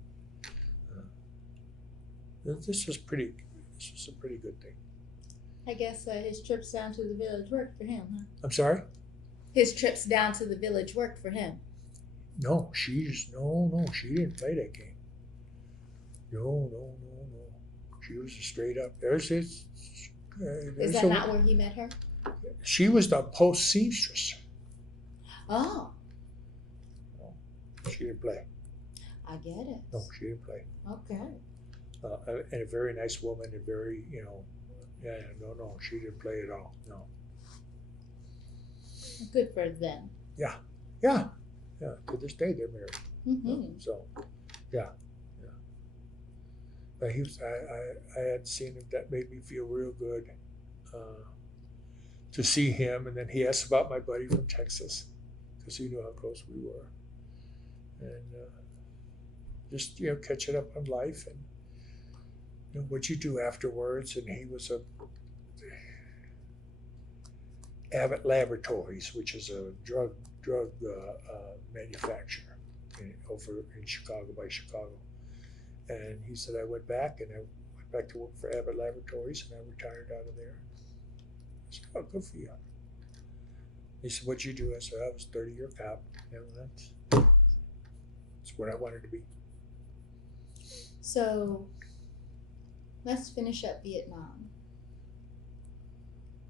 This was a pretty good thing. I guess his trips down to the village worked for him, huh? I'm sorry? His trips down to the village worked for him. No, she didn't play that game. No. She was a straight up. Is that not where he met her? She was the post seamstress. Oh. She didn't play. I get it. No, she didn't play. Okay. And a very nice woman, and very, no, she didn't play at all. No. Good for them. Yeah. To this day, they're married. Mm-hmm. So, yeah. But I had seen him. That made me feel real good to see him. And then he asked about my buddy from Texas because he knew how close we were. And just, catching up on life and what you do afterwards. And he was Abbott Laboratories, which is a drug manufacturer over in Chicago, by Chicago. And he said, I went back to work for Abbott Laboratories, and I retired out of there. I said, oh, good for you. He said, what'd you do? I said, I was a 30-year cop. That's what I wanted to be. So let's finish up Vietnam.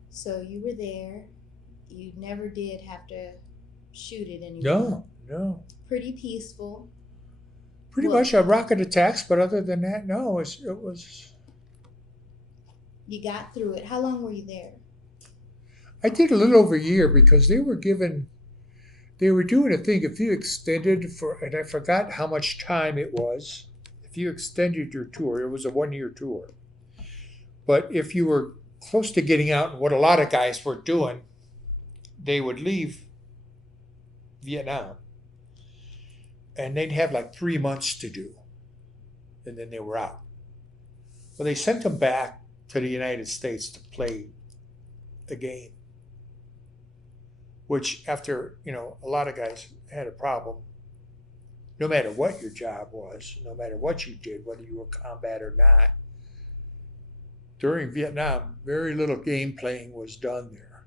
So you were there. You never did have to shoot it anymore. No. Pretty peaceful. Pretty much rocket attacks, but other than that, no. It was. You got through it. How long were you there? I did a little over a year because they they were doing a thing. If you extended and I forgot how much time it was, if you extended your tour, it was a 1-year tour. But if you were close to getting out, and what a lot of guys were doing, they would leave Vietnam and they'd have like 3 months to do, and then they were out. Well, they sent them back to the United States to play a game, which after, a lot of guys had a problem. No matter what your job was, no matter what you did, whether you were combat or not, during Vietnam, very little game playing was done there.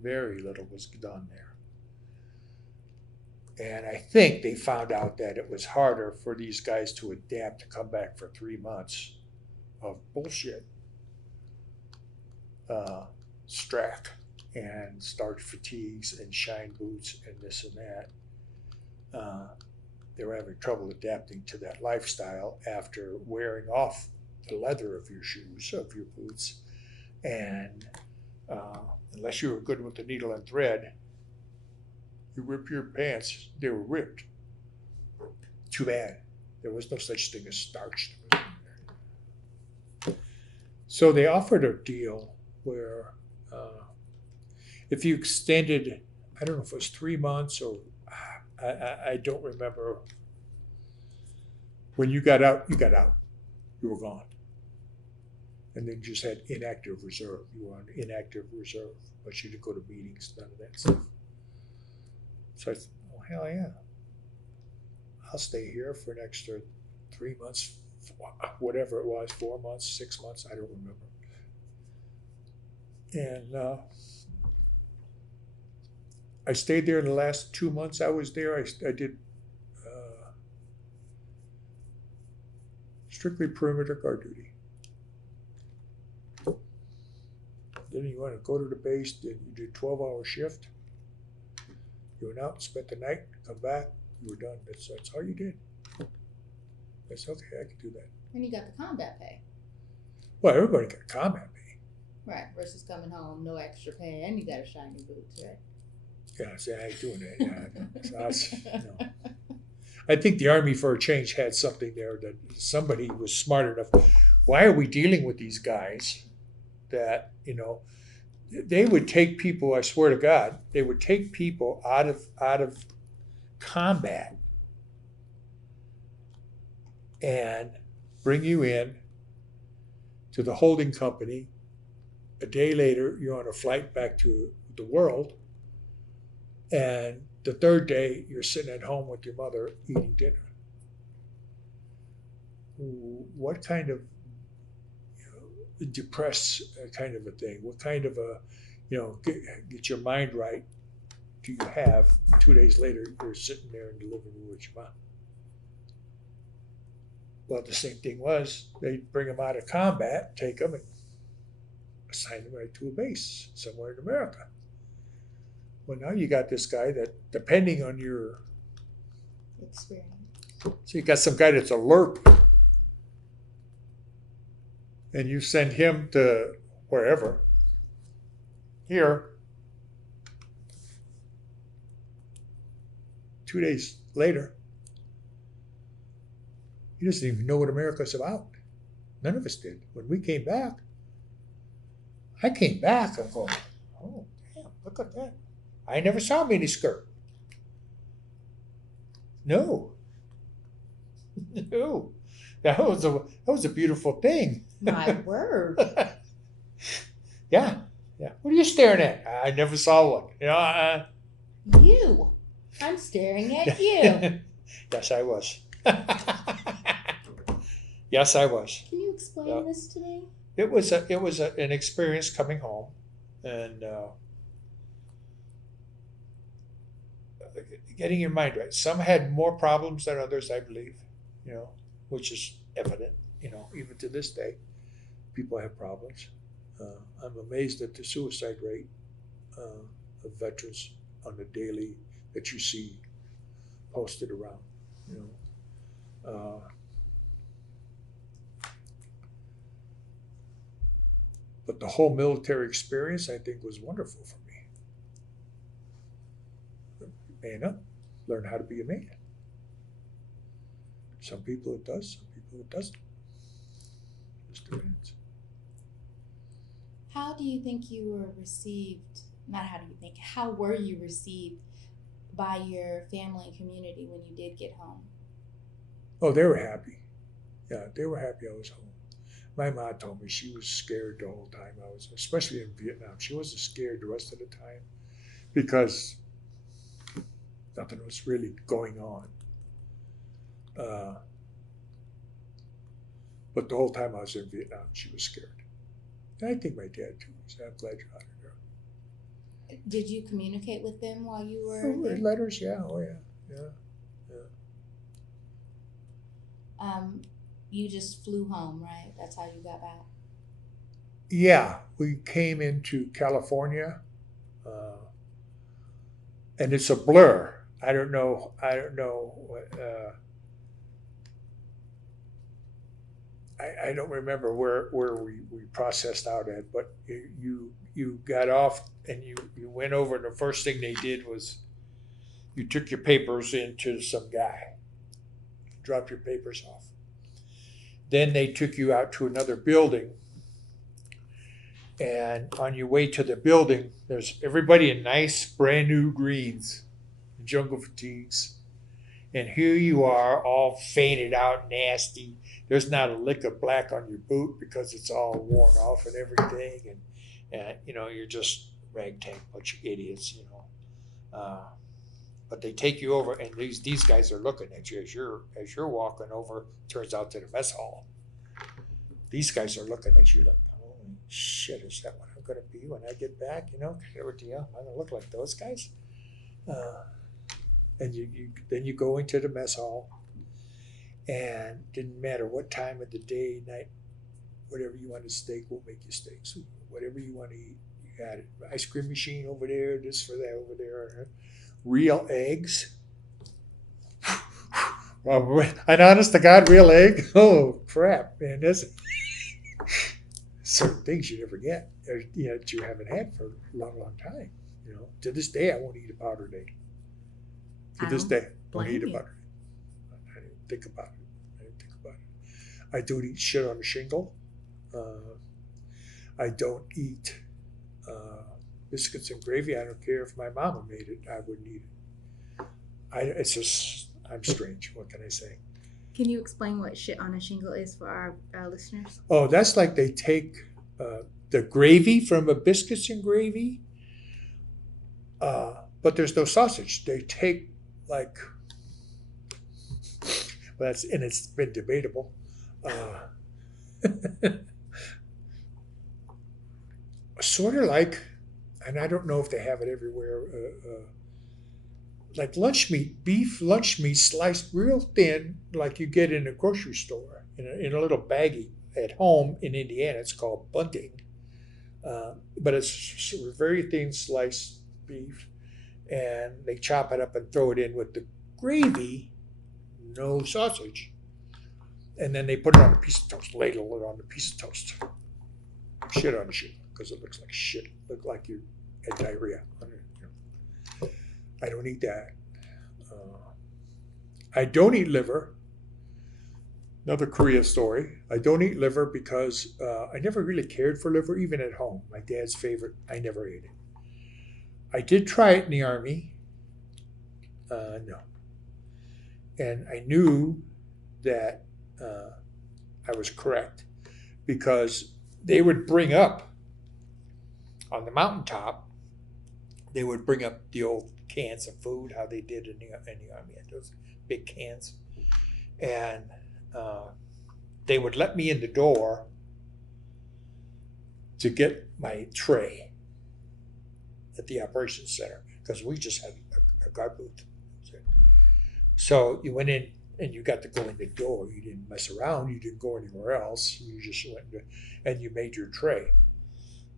Very little was done there. And I think they found out that it was harder for these guys to adapt to come back for 3 months of bullshit. Strack and starch fatigues and shine boots and this and that. They were having trouble adapting to that lifestyle after wearing off the leather of your shoes, of your boots. And unless you were good with the needle and thread, you rip your pants, they were ripped. Too bad. There was no such thing as starch. So they offered a deal where if you extended, I don't know if it was 3 months or I don't remember. When you got out, you got out. You were gone. And then you just had inactive reserve. You were on inactive reserve, but you didn't go to meetings, none of that stuff. So I thought, oh, hell yeah. I'll stay here for an extra 3 months, whatever it was, 4 months, 6 months, I don't remember. And I stayed there in the last 2 months I was there. I did strictly perimeter guard duty. Then you want to go to the base, then you did 12-hour shift. You went out and spent the night, come back, you were done. That's all you did. That's okay, I could do that. And you got the combat pay. Well, everybody got combat pay. Right, versus coming home, no extra pay, and you got to shine your boots, right? Yeah, see, I ain't doing that. Yeah, no. I think the Army for a change had something there that somebody was smart enough. Why are we dealing with these guys that, they would take people, I swear to God, they would take people out of combat and bring you in to the holding company. A day later, you're on a flight back to the world. And the third day, you're sitting at home with your mother eating dinner. What kind of depressed kind of a thing? What kind of a, get your mind right do you have 2 days later, you're sitting there in the living room with your mom? Well, the same thing was, they'd bring them out of combat, take them and assign them right to a base somewhere in America. Well, now you got this guy that, depending on your experience. So you got some guy that's alert, and you send him to wherever. Here, 2 days later, he doesn't even know what America's about. None of us did. When we came back, I came back and go, oh, damn, look at that. I never saw a miniskirt. No. No. That was a beautiful thing. My word. Yeah. Yeah. What are you staring at? I never saw one. You. I'm staring at you. Yes, I was. Yes, I was. Can you explain this to me? It was an experience coming home, and getting your mind right. Some had more problems than others, I believe, which is evident, even to this day, people have problems. I'm amazed at the suicide rate of veterans on the daily that you see posted around, But the whole military experience, I think, was wonderful for me. man up, learn how to be a man. Some people it does, some people it doesn't. Just depends. How do you think you were received? Not how do you think, how were you received by your family and community when you did get home? Oh, they were happy. Yeah, they were happy I was home. My mom told me she was scared the whole time I was, especially in Vietnam. She wasn't scared the rest of the time because nothing was really going on. But the whole time I was in Vietnam, she was scared. And I think my dad too. So I'm glad you honored her. Did you communicate with them while you were there? Letters, yeah. Oh, yeah. Yeah. You just flew home, right? That's how you got back? Yeah, we came into California, and it's a blur. I don't know. I don't remember where we processed out at, but you got off and you went over, and the first thing they did was you took your papers into some guy, dropped your papers off. Then they took you out to another building, and on your way to the building, there's everybody in nice brand new greens, jungle fatigues, and here you are all faded out, nasty. There's not a lick of black on your boot because it's all worn off and everything, and you're just ragtag bunch of idiots, But they take you over, and these guys are looking at you as you're walking over. Turns out to the mess hall. These guys are looking at you like, holy shit, is that what I'm going to be when I get back? Kind of a deal. I'm going to look like those guys. And then you go into the mess hall, and didn't matter what time of the day, night, whatever you want to steak, we'll make you steaks. Whatever you want to eat, you got it. Ice cream machine over there, this for that over there. Real eggs. An honest to God real egg? Oh, crap, man. That's certain things you never get, that you haven't had for a long, long time. To this day, I won't eat a powdered egg. To this day, I won't eat a powdered egg. I didn't think about it. I don't eat shit on a shingle. I don't eat biscuits and gravy. I don't care if my mama made it. I wouldn't eat it. I'm strange. What can I say? Can you explain what shit on a shingle is for our listeners? Oh, that's like they take the gravy from a biscuits and gravy, but there's no sausage. They take it's been debatable. Sort of like, and I don't know if they have it everywhere, like lunch meat, beef lunch meat sliced real thin, like you get in a grocery store, in a little baggie. At home in Indiana, it's called bunting, but it's very thin sliced beef, and they chop it up and throw it in with the gravy, no sausage, and then they put it on a piece of toast, ladle it on a piece of toast. Shit on the shit, because it looks like shit. Look like you had diarrhea. I don't eat that. I don't eat liver. Another Korea story. I don't eat liver because I never really cared for liver, even at home. My dad's favorite. I never ate it. I did try it in the Army. No. And I knew that I was correct because they would bring up on the mountaintop, they would bring up the old cans of food, how they did in the Army, those big cans. And they would let me in the door to get my tray at the operations center because we just had a guard booth. So you went in and you got to go in the door. You didn't mess around. You didn't go anywhere else. You just went and you made your tray.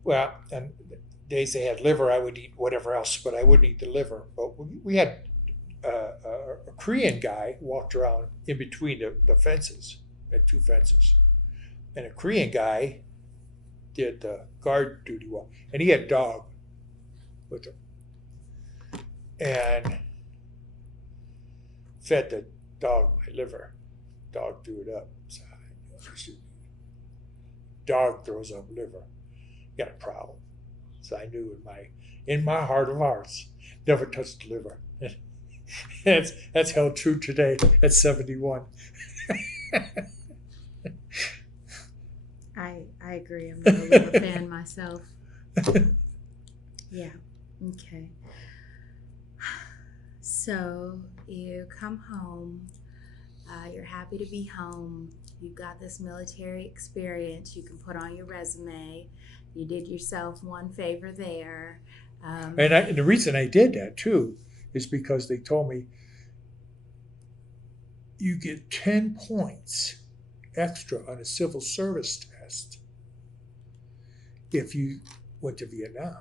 Well, and days they had liver, I would eat whatever else, but I wouldn't eat the liver. But we had a Korean guy walked around in between the fences, at two fences, and a Korean guy did guard duty well, and he had a dog with him. And fed the dog my liver. Dog threw it up. So dog throws up liver. Got a problem. So I knew in my heart of hearts, never touched the liver. That's held true today at 71. I agree. I'm not a liver fan myself. Yeah. Okay. So you come home. You're happy to be home. You've got this military experience you can put on your resume. You did yourself one favor there. And the reason I did that too is because they told me you get 10 points extra on a civil service test if you went to Vietnam.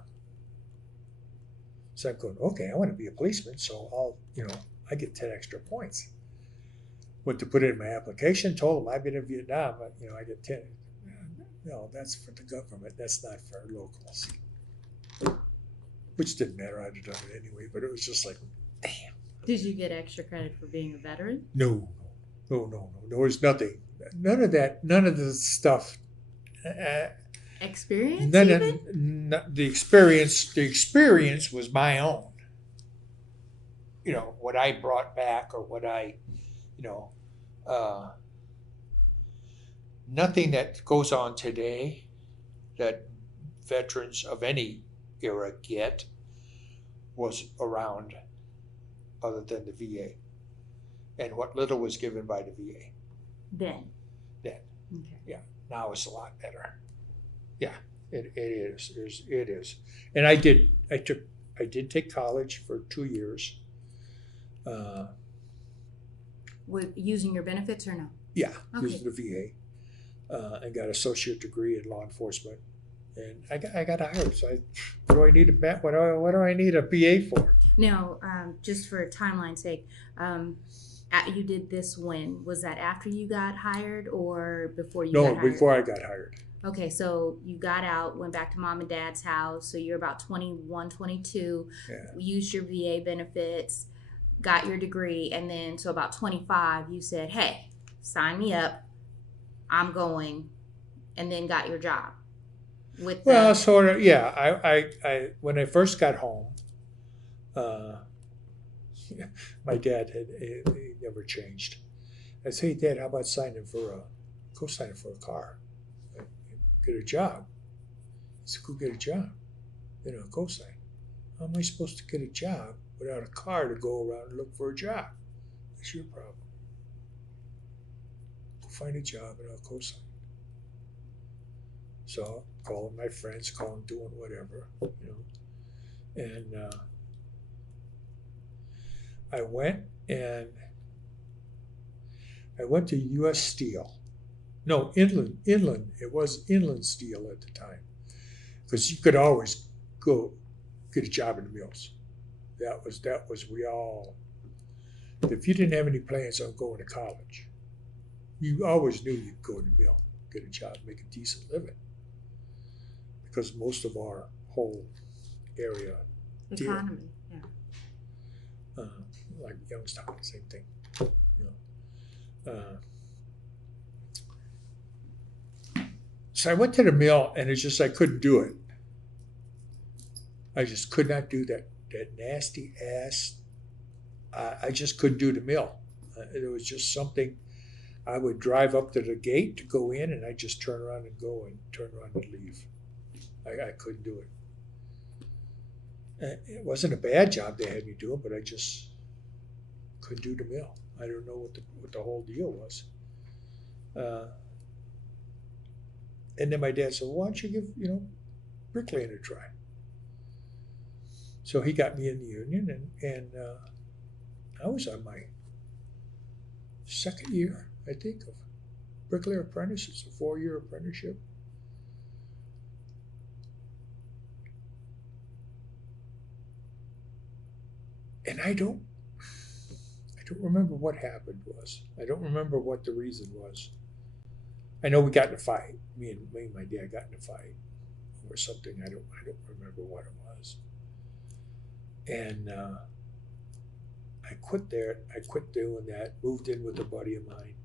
So I'm going, okay, I want to be a policeman, so I get 10 extra points. Went to put it in my application, told them I've been in Vietnam, I get 10. No, that's for the government. That's not for locals. Which didn't matter. I'd have done it anyway, but it was just like, damn. Did you get extra credit for being a veteran? No. There was nothing. None of that. None of the stuff. Experience? The experience was my own. What I brought back or what I, nothing that goes on today that veterans of any era get was around other than the VA. And what little was given by the VA. Then. Okay. Yeah. Now it's a lot better. Yeah, it is. It is. And I did take college for 2 years. Using your benefits or no? Yeah, okay. Using the VA. I got an associate degree in law enforcement. And I got hired. So what do I need a BA for? No, just for timeline's sake, you did this when? Was that after you got hired or before you got hired? No, before I got hired. Okay, so you got out, went back to mom and dad's house. So you're about 21, 22, used your VA benefits, got your degree, and then so about 25, you said, hey, sign me up, I'm going, and then got your job. Sort of, yeah. I when I first got home, my dad he never changed. I said, hey, Dad, how about co-signing for a car? Get a job. He said, go get a job. Co-sign. How am I supposed to get a job without a car to go around and look for a job? That's your problem. Go find a job and I'll co-sign. So calling my friends, doing whatever, And I went to U.S. Steel. No, Inland. It was Inland Steel at the time, because you could always go get a job in the mills. That was we all. If you didn't have any plans on going to college, you always knew you'd go to the mill, get a job, make a decent living. Because most of our whole area economy, like Youngstown, same thing. So I went to the mill, and it's just I couldn't do it. I just could not do that nasty ass. I just couldn't do the mill. There was just something. I would drive up to the gate to go in, and I'd just turn around and go, and turn around and leave. I couldn't do it. It wasn't a bad job they had me doing, but I just couldn't do the mill. I don't know what the whole deal was. And then my dad said, well, why don't you give, bricklaying a try? So he got me in the union, and I was on my second year, I think, of bricklayer apprentice. It's a 4-year apprenticeship. And I don't remember what happened was. I don't remember what the reason was. I know we got in a fight. Me and my dad got in a fight over something. I don't remember what it was. And I quit there. I quit doing that, moved in with a buddy of mine,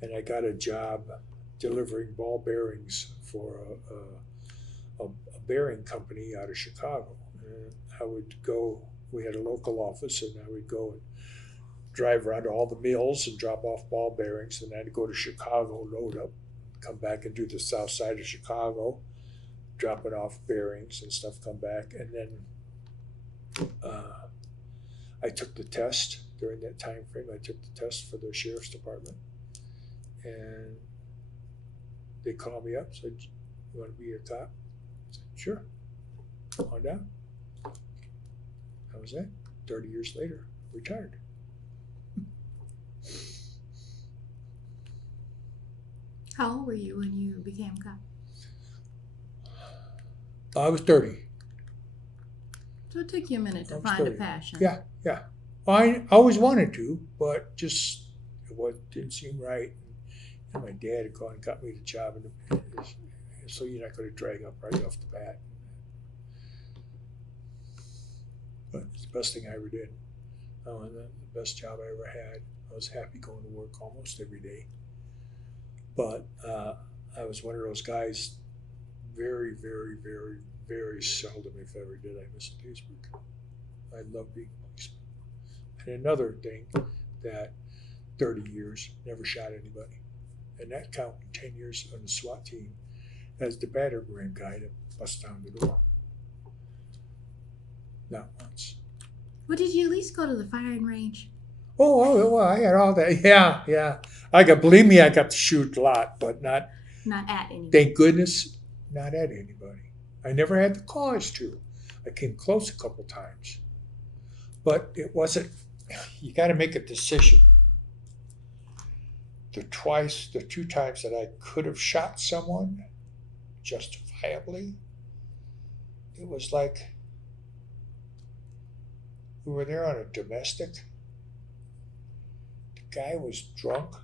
and I got a job delivering ball bearings for a bearing company out of Chicago. And I would go, we had a local office, and I would go and drive around to all the mills and drop off ball bearings. And I'd go to Chicago, load up, come back and do the south side of Chicago, dropping off bearings and stuff, come back. And then I took the test during that time frame. I took the test for the sheriff's department. And they called me up, said, "You want to be a cop?" I said, "Sure. Come on down." That was it. 30 years later, retired. How old were you when you became a cop? I was 30. So it took you a minute to find 30. a passion. Yeah. Well, I always wanted to, but just didn't seem right. And my dad had gone and got me the job, so you're not going to drag up right off the bat. But it's the best thing I ever did. And the best job I ever had. I was happy going to work almost every day. But I was one of those guys, very, very, very, very seldom, if ever, did I miss a casework. I love being a policeman. And another thing, that 30 years, never shot anybody. And that counted 10 years on the SWAT team as the battering ram guy that busts down the door. Not once. Well, did you at least go to the firing range? Oh, well, I had all that. Yeah. Believe me, I got to shoot a lot, but not at anybody. Thank goodness, not at anybody. I never had the cause to. I came close a couple times. But it wasn't, you got to make a decision. The two times that I could have shot someone justifiably, it was like we were there on a domestic. The guy was drunk.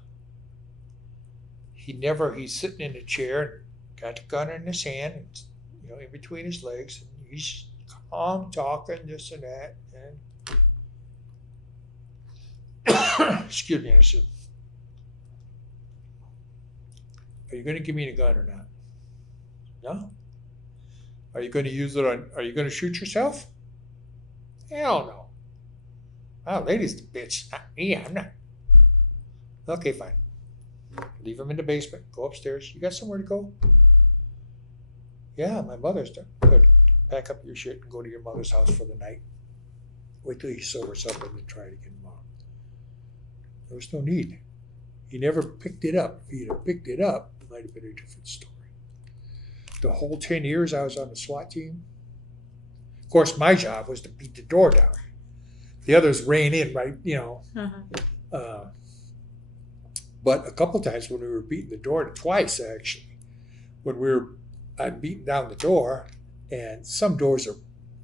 He's sitting in a chair, got the gun in his hand, in between his legs, and he's calm, talking, this and that. And excuse me, I said, "Are you going to give me the gun or not?" "No." "Are you going to use it are you going to shoot yourself?" "Hell no." "Oh, lady's the bitch. Not me, I'm not." "Okay, fine. Leave him in the basement. Go upstairs. You got somewhere to go?" "Yeah, my mother's there." "Good. Pack up your shit and go to your mother's house for the night. Wait till he sobers up and then try it again tomorrow." There was no need. He never picked it up. If he'd have picked it up, it might have been a different story. The whole 10 years I was on the SWAT team, of course, my job was to beat the door down. The others ran in, right? But a couple times when we were beating the door, twice actually, I'm beating down the door, and some doors are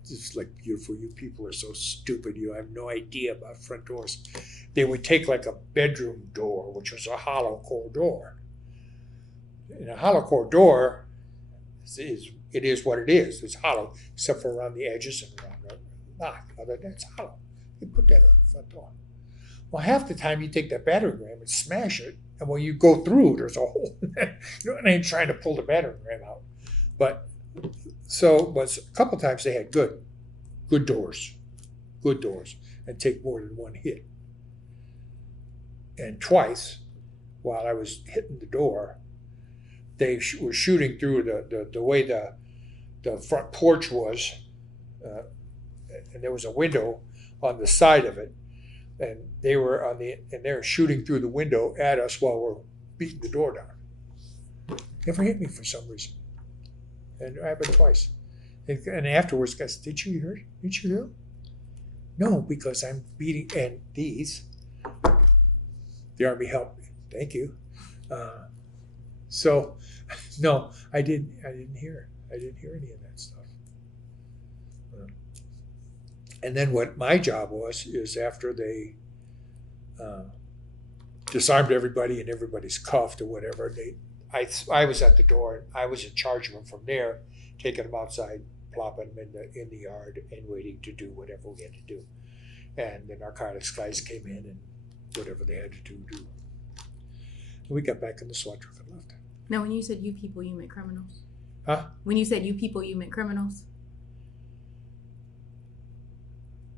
just like beautiful. You people are so stupid. You have no idea about front doors. They would take like a bedroom door, which was a hollow core door. And a hollow core door it is what it is. It's hollow, except for around the edges and around the lock. Other than that, it's hollow. You put that on the front door. Well, half the time you take that battering ram and smash it, and when you go through, there's a hole. And I ain't trying to pull the battering ram out. But a couple times they had good doors, and take more than one hit. And twice, while I was hitting the door, they were shooting through the way the front porch was, and there was a window on the side of it, and they were shooting through the window at us while we're beating the door down. Never hit me for some reason, and it happened twice. And afterwards, guys, did you hear? Did you hear? No, because I'm beating, and the Army helped me. Thank you. So, no, I didn't hear. I didn't hear any of that stuff. And then what my job was is after they disarmed everybody and everybody's cuffed or whatever, I was at the door and I was in charge of them from there, taking them outside, plopping them in the yard and waiting to do whatever we had to do. And the narcotics guys came in and whatever they had to do. We got back in the SWAT truck and left. Now, when you said you people, you meant criminals? Huh? When you said you people, you meant criminals?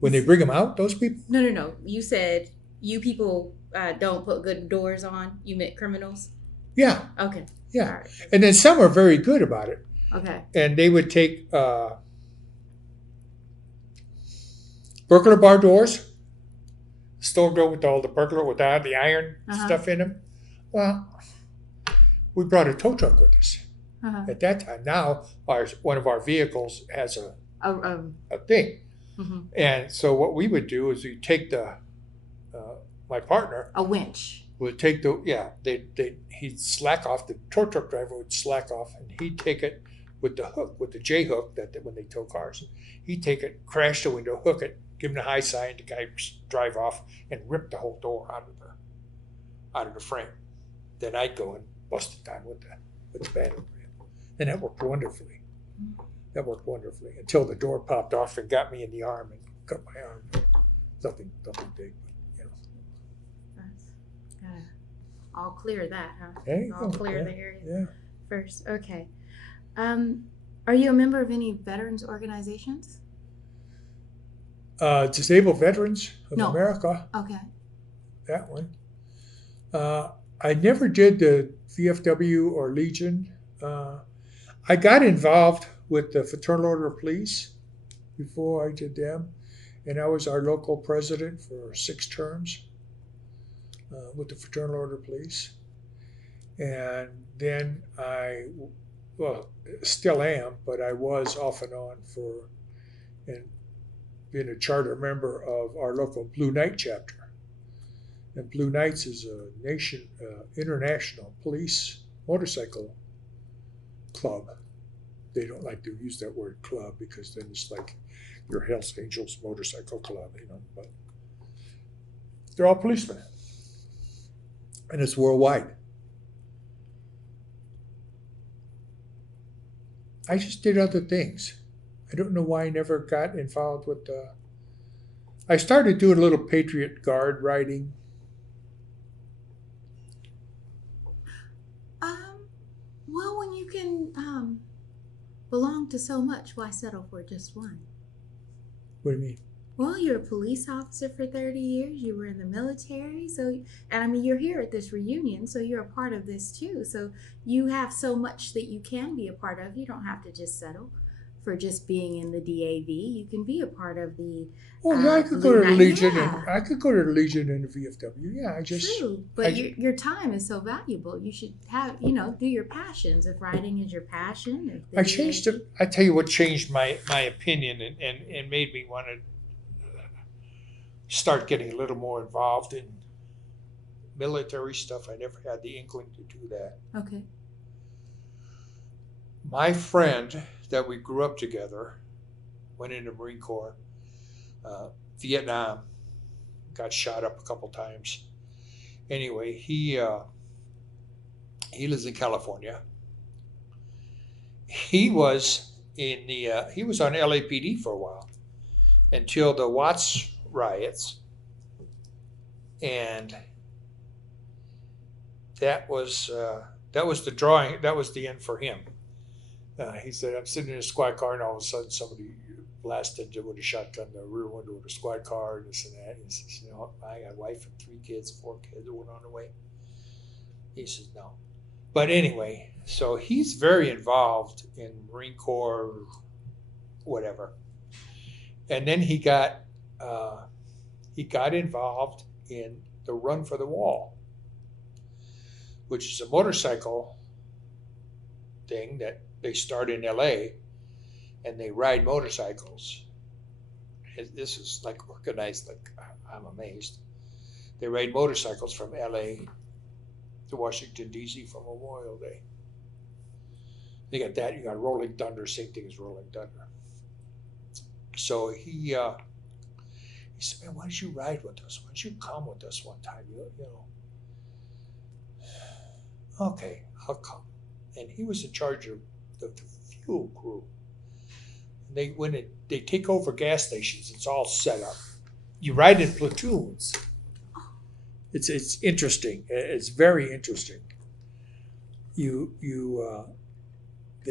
When they bring them out, those people? No. You said you people don't put good doors on. You meant criminals? Yeah. Okay. Yeah. All right. And then some are very good about it. Okay. And they would take burglar bar doors, store door with all the burglar with the iron stuff in them. Well, we brought a tow truck with us at that time. Now, one of our vehicles has a thing. Mm-hmm. And so what we would do is we take my partner. A winch. Would take he'd slack off, the tow truck driver would slack off, and he'd take it with the hook, with the J hook that when they tow cars. He'd take it, crash the window, hook it, give him the high sign, the guy drive off and rip the whole door out of the frame. Then I'd go and bust it down with the battering ram. And that worked wonderfully. Until the door popped off and got me in the arm and cut my arm. Nothing big, but That's I'll clear that, huh? I'll clear the area first. Okay. Are you a member of any veterans organizations? Disabled Veterans of America. Okay. That one. I never did the VFW or Legion. I got involved with the Fraternal Order of Police before I did them, and I was our local president for 6 terms with the Fraternal Order of Police. And then still am, but I was off and on and being a charter member of our local Blue Knight chapter. And Blue Knights is a international police motorcycle club. They don't like to use that word club because then it's like your Hells Angels motorcycle club, but they're all policemen. And it's worldwide. I just did other things. I don't know why I never got involved with I started doing a little Patriot Guard riding. Well, when you can belong to so much, why settle for just one? What do you mean? Well, you're a police officer for 30 years. You were in the military. You're here at this reunion, so you're a part of this too. So you have so much that you can be a part of. You don't have to just settle for just being in the DAV. You can be a part of the I could go to the Legion and I could go to the Legion and the VFW. Yeah, True, but your time is so valuable. You should have, do your passions. If riding is your passion. I changed it. I tell you what changed my opinion and made me want to start getting a little more involved in military stuff. I never had the inkling to do that. Okay. My friend that we grew up together went in the Marine Corps, Vietnam, got shot up a couple times. Anyway, he lives in California. He was he was on LAPD for a while until the Watts riots, and that was the drawing. That was the end for him. He said, "I'm sitting in a squad car, and all of a sudden, somebody blasted with a shotgun the rear window of the squad car, and this and that." He says, "I got a wife and 4 kids that went on the way." He says, "No," but anyway, so he's very involved in Marine Corps, whatever, and then he got involved in the Run for the Wall, which is a motorcycle thing that they start in LA and they ride motorcycles. This is like organized, like I'm amazed. They ride motorcycles from LA to Washington, D.C. for Memorial Day. You got that, you got Rolling Thunder, same thing as Rolling Thunder. So he said, "Man, why don't you ride with us? Why don't you come with us one time? Okay, I'll come." And he was in charge of the fuel crew. And they take over gas stations. It's all set up. you ride in platoons. It's interesting. It's very interesting. They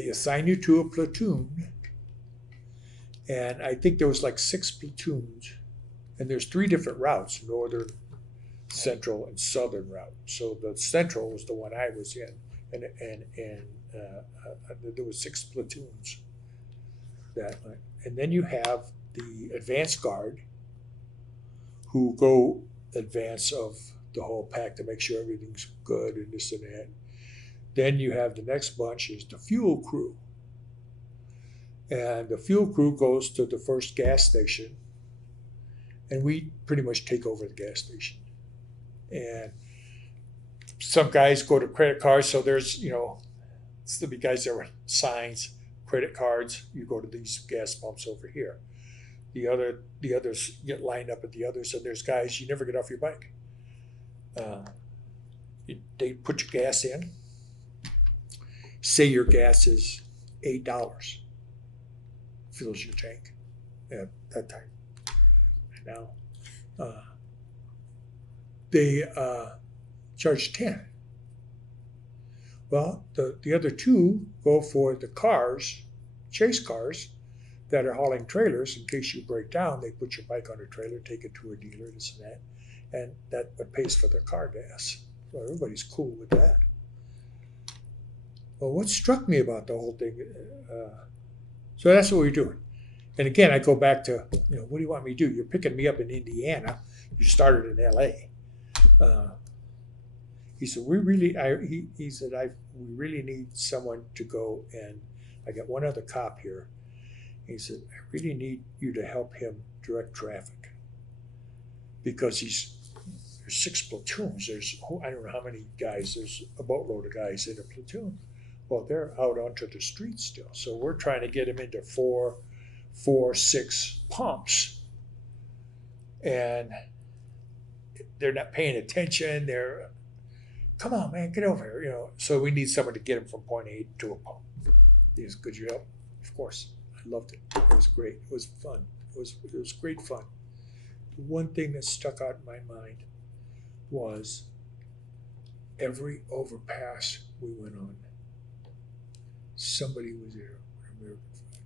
assign you to a platoon, and I think there was like 6 platoons, and there's 3 different routes: northern, central, and southern route. So the central was the one I was in, and there was 6 platoons. And then you have the advance guard, who go advance of the whole pack to make sure everything's good and this and that. Then you have the next bunch is the fuel crew. And the fuel crew goes to the first gas station, and we pretty much take over the gas station. And some guys go to credit cards, so there's, still be guys there with signs, credit cards, you go to these gas pumps over here. The others get lined up at the others, and there's guys, you never get off your bike. They put your gas in. Say your gas is $8. Fills your tank at that time. Now, they charge 10. Well, the other 2 go for the cars, chase cars, that are hauling trailers. In case you break down, they put your bike on a trailer, take it to a dealer, this and that, and that what pays for their car gas. So everybody's cool with that. Well, what struck me about the whole thing, so that's what we're doing. And again, I go back to, what do you want me to do? You're picking me up in Indiana. You started in L.A. He said, we really need someone to go, and I got one other cop here. He said, I really need you to help him direct traffic, because there's 6 platoons. There's, I don't know how many guys. There's a boatload of guys in a platoon. Well, they're out onto the street still. So we're trying to get them into 4, 6 pumps. And they're not paying attention. They're, come on, man, get over here. So we need someone to get them from point A to a pump. He said, could you help? Of course. I loved it. It was great. It was fun. It was great fun. The one thing that stuck out in my mind was every overpass we went on, somebody was there with an American flag.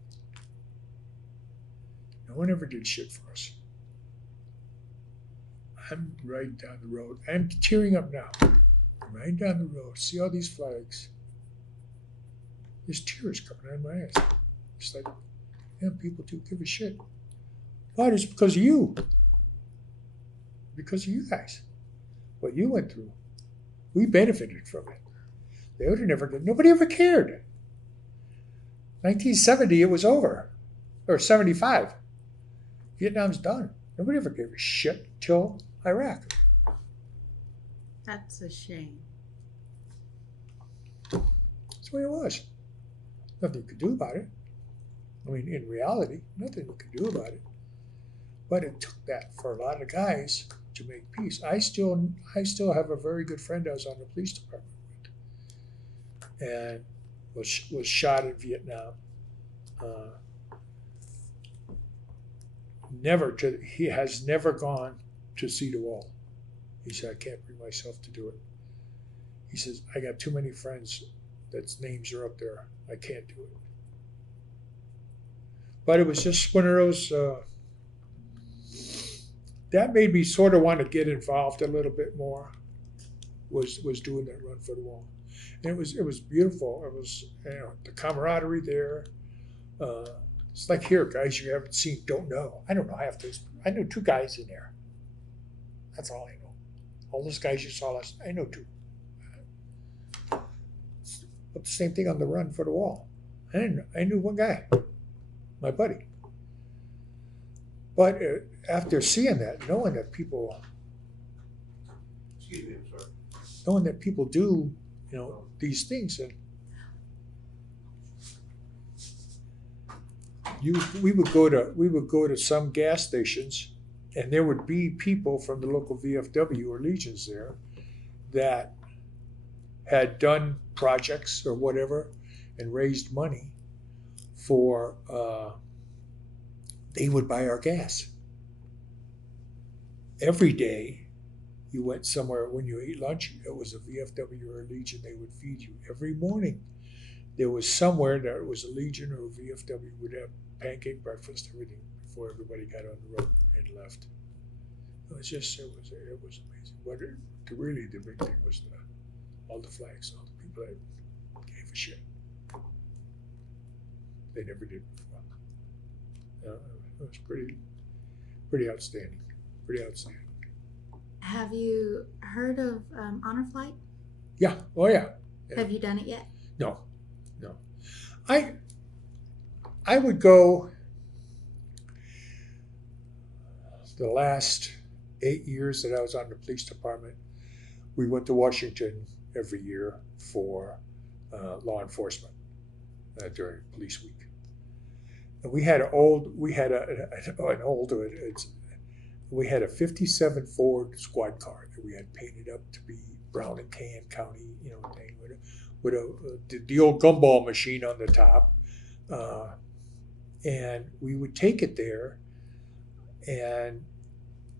No one ever did shit for us. I'm riding down the road. I'm tearing up now. I'm riding down the road, see all these flags. There's tears coming out of my eyes. It's like, yeah, people do give a shit. Why? It's because of you. Because of you guys. What you went through. We benefited from it. They would have never, nobody ever cared. 1970, it was over. Or 75. Vietnam's done. Nobody ever gave a shit till Iraq. That's a shame. That's the way it was. Nothing you could do about it. I mean, in reality, nothing you could do about it. But it took that for a lot of guys to make peace. I still have a very good friend I was on the police department with, and was shot in Vietnam. He has never gone to see the wall. He said, I can't bring myself to do it. He says, I got too many friends that's names are up there. I can't do it. But it was just one of those, that made me sort of want to get involved a little bit more, was doing that run for the wall. And it was beautiful. It was, the camaraderie there. It's like here, guys you haven't seen, don't know. I don't know half those. I know 2 guys in there. That's all I know. All those guys you saw last, I know 2. But the same thing on the run for the wall. I knew 1 guy, my buddy. But after seeing that, knowing that people do, these things, and we would go to some gas stations, and there would be people from the local VFW or Legions there that had done projects or whatever and raised money for, they would buy our gas. every day you went somewhere. When you ate lunch, it was a VFW or a Legion. They would feed you every morning. There was somewhere that it was a Legion or a VFW would have pancake breakfast, everything before everybody got on the road and left. It was amazing. But really the big thing was all the flags, all the people that gave a shit. They never did before. It was pretty outstanding. Pretty outstanding. Have you heard of Honor Flight? Yeah. Oh yeah. Have you done it yet? No. I would go the last 8 years that I was on the police department. We went to Washington every year for law enforcement during police week. And we had a 57 Ford squad car that we had painted up to be Brown and Can County, thing with the old gumball machine on the top. And we would take it there, and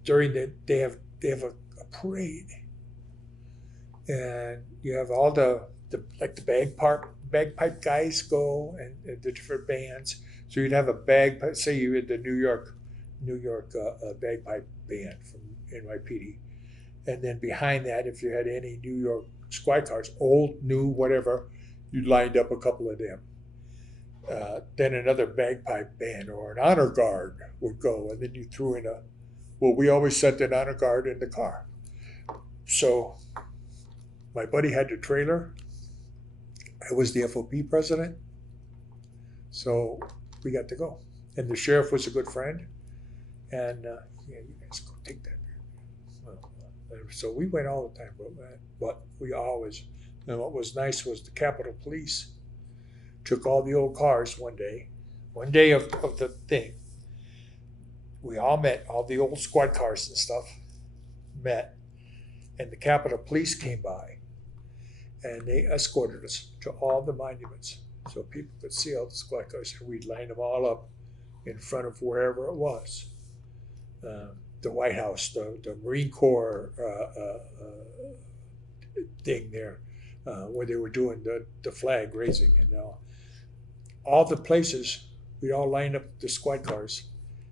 during they have a parade, and you have all the bagpipe guys go, and the different bands. So you'd have a bagpipe. Say you had the New York bagpipe band from NYPD, and then behind that, if you had any New York squad cars, old, new, whatever, you lined up a couple of them. Then another bagpipe band or an honor guard would go, and then you threw in we always sent an honor guard in the car. So my buddy had the trailer. I was the FOP president. So we got to go. And the sheriff was a good friend. And you guys go take that. So we went all the time. But we always, and what was nice was the Capitol Police took all the old cars one day of the thing. We all met, all the old squad cars and stuff met, and the Capitol Police came by, and they escorted us to all the monuments so people could see all the squad cars, and we'd line them all up in front of wherever it was. The White House, the Marine Corps thing there, where they were doing the flag raising, and all the places, we all lined up the squad cars.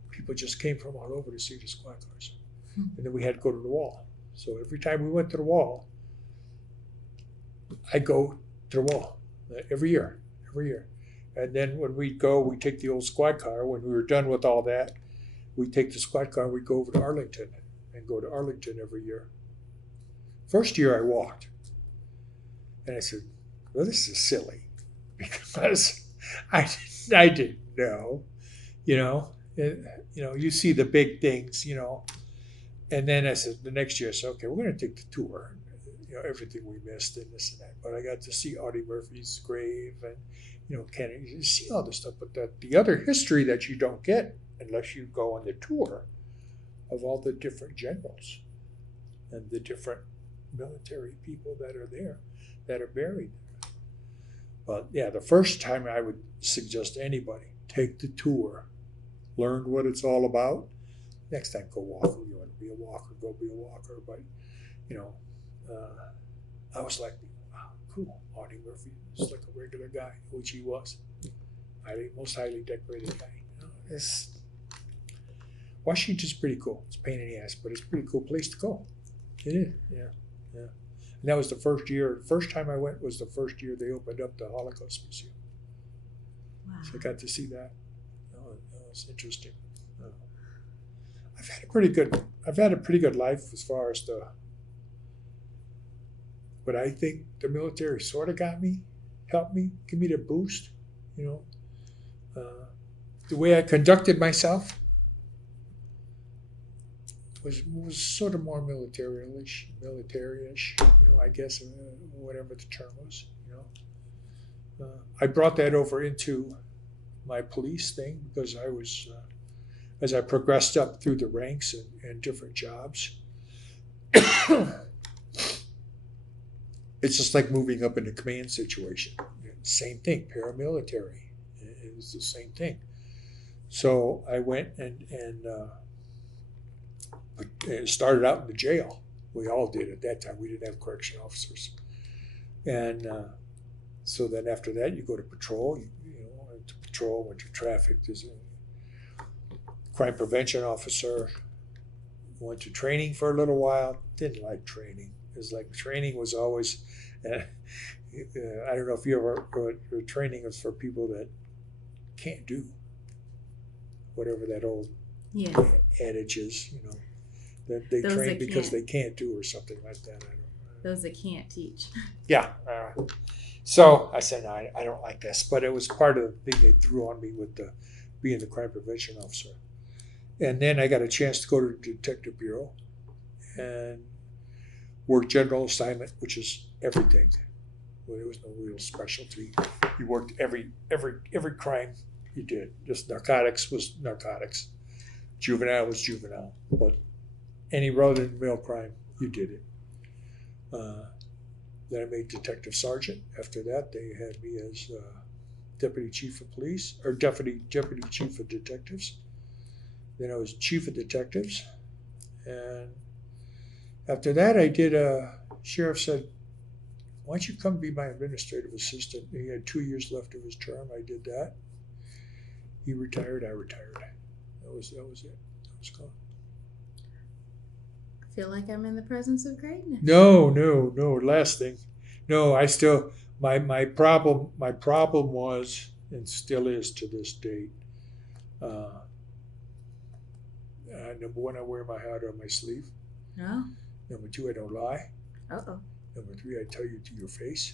People just came from all over to see the squad cars. And then we had to go to the wall. So every time we went to the wall, I'd go to the wall every year. And then when we'd go, we'd take the old squad car. When we were done with all that, we'd take the squad car and we'd go over to Arlington and go to Arlington every year. First year I walked. And I said, well, this is silly because I didn't know, you see the big things, and then I said, the next year I said, okay, we're going to take the tour, everything we missed and this and that. But I got to see Audie Murphy's grave and, Kennedy, you see all this stuff, but the other history that you don't get unless you go on the tour of all the different generals and the different military people that are there, that are buried there. But yeah, the first time I would suggest anybody, take the tour, learn what it's all about. Next time, go walk. If you want to be a walker, go be a walker. But, I was like, wow, cool. Audie Murphy is like a regular guy, which he was. Most highly decorated guy. Washington's pretty cool. It's a pain in the ass, but it's a pretty cool place to go. It is, yeah. And that was the first year. First time I went was the first year they opened up the Holocaust Museum. Wow. So I got to see that. That was interesting. I've had a pretty good life as far as but I think the military sort of helped me, give me the boost. The way I conducted myself was sort of more military-ish, I guess, whatever the term was. I brought that over into my police thing because I was, as I progressed up through the ranks and different jobs, it's just like moving up in a command situation. Same thing, paramilitary. It was the same thing. So I went and But it started out in the jail. We all did at that time. We didn't have correction officers. And so then after that, you go to patrol. Went to patrol, went to traffic. There's a crime prevention officer. Went to training for a little while. Didn't like training. It was like training was always, I don't know if you ever, training is for people that can't do whatever that old adage is, that they train because they can't do or something like that. I don't know. Those that can't teach. Yeah. So I said, no, I don't like this, but it was part of the thing they threw on me with being the crime prevention officer. And then I got a chance to go to the Detective Bureau and work general assignment, which is everything. Well, there was no real specialty. You worked every crime you did. Just narcotics was narcotics. Juvenile was juvenile. But any run-of-the-mill crime, you did it. Then I made detective sergeant. After that, they had me as deputy chief of police, or deputy chief of detectives. Then I was chief of detectives. And after that, I did sheriff said, why don't you come be my administrative assistant? And he had 2 years left of his term. I did that. He retired, I retired. That was it. That was gone. I feel like I'm in the presence of greatness. No. Last thing. No, I still my problem was, and still is to this date. Number one, I wear my heart on my sleeve. No. Number two, I don't lie. Uh-oh. Number three, I tell you to your face.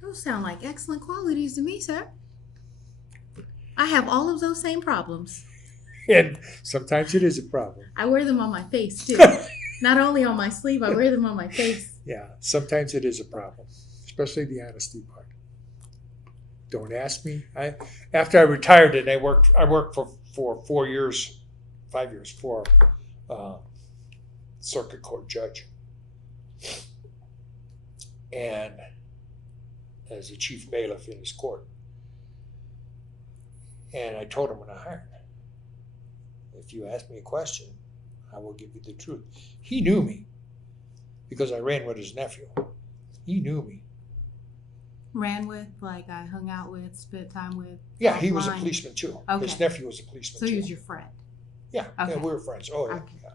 Those sound like excellent qualities to me, sir. I have all of those same problems. And sometimes it is a problem. I wear them on my face, too. Not only on my sleeve, I wear them on my face. Yeah, sometimes it is a problem, especially the honesty part. Don't ask me. After I retired, and I worked for 5 years for circuit court judge, and as a chief bailiff in his court. And I told him when I hired, if you ask me a question, I will give you the truth. He knew me because I ran with his nephew. He knew me. Ran with, like I hung out with, spent time with? Yeah, he was a policeman too. Okay. His nephew was a policeman so too. he was your friend? Yeah, okay. Yeah, we were friends. Oh, yeah. Okay. Yeah.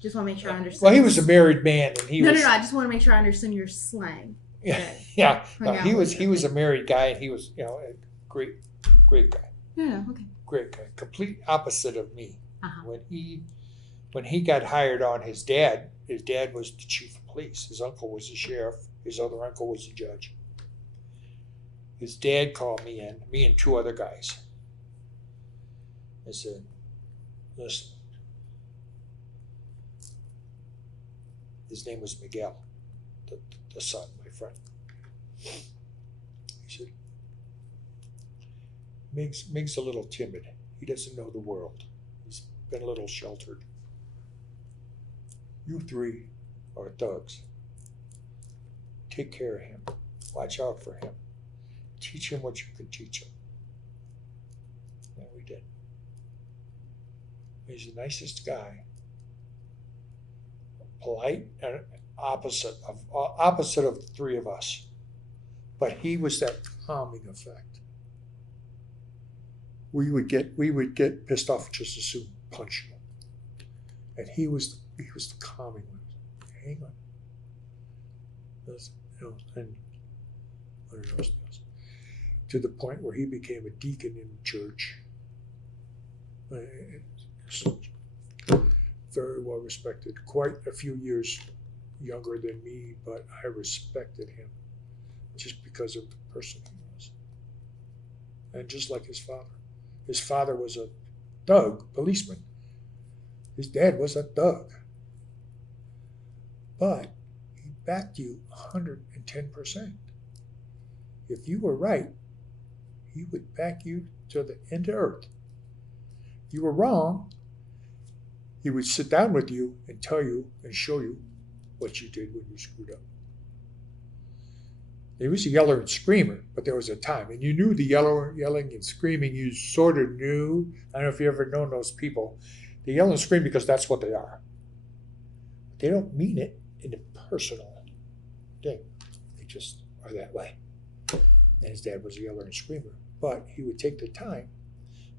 Just want to make sure I understand. Well, he was a married man, and he was. No. I just want to make sure I understand your slang. Yeah. No, he was a married guy, and he was, a great guy. Yeah. Okay. Great guy. Complete opposite of me. Uh-huh. When he got hired on, his dad was the chief of police. His uncle was the sheriff. His other uncle was the judge. His dad called me in, me and two other guys. I said, listen. His name was Miguel, the son, my friend. He said, Mig's a little timid. He doesn't know the world. He's been a little sheltered. You three are thugs. Take care of him. Watch out for him. Teach him what you can teach him. And we did. He's the nicest guy. Polite and opposite of the three of us. But he was that calming effect. We would get pissed off just as soon punch him. And he was the calming one. Hang on. And one of those things. To the point where he became a deacon in the church. Very well respected. Quite a few years younger than me, but I respected him just because of the person he was. And just like his father. His father was a thug, policeman. His dad was a thug. But he backed you 110%. If you were right, he would back you to the end of earth. If you were wrong, he would sit down with you and tell you and show you what you did when you screwed up. He was a yeller and screamer, but there was a time. And you knew the yelling and screaming, you sort of knew. I don't know if you've ever known those people. They yell and scream because that's what they are. they don't mean it in a personal thing. They just are that way. And his dad was a yeller and screamer. But he would take the time.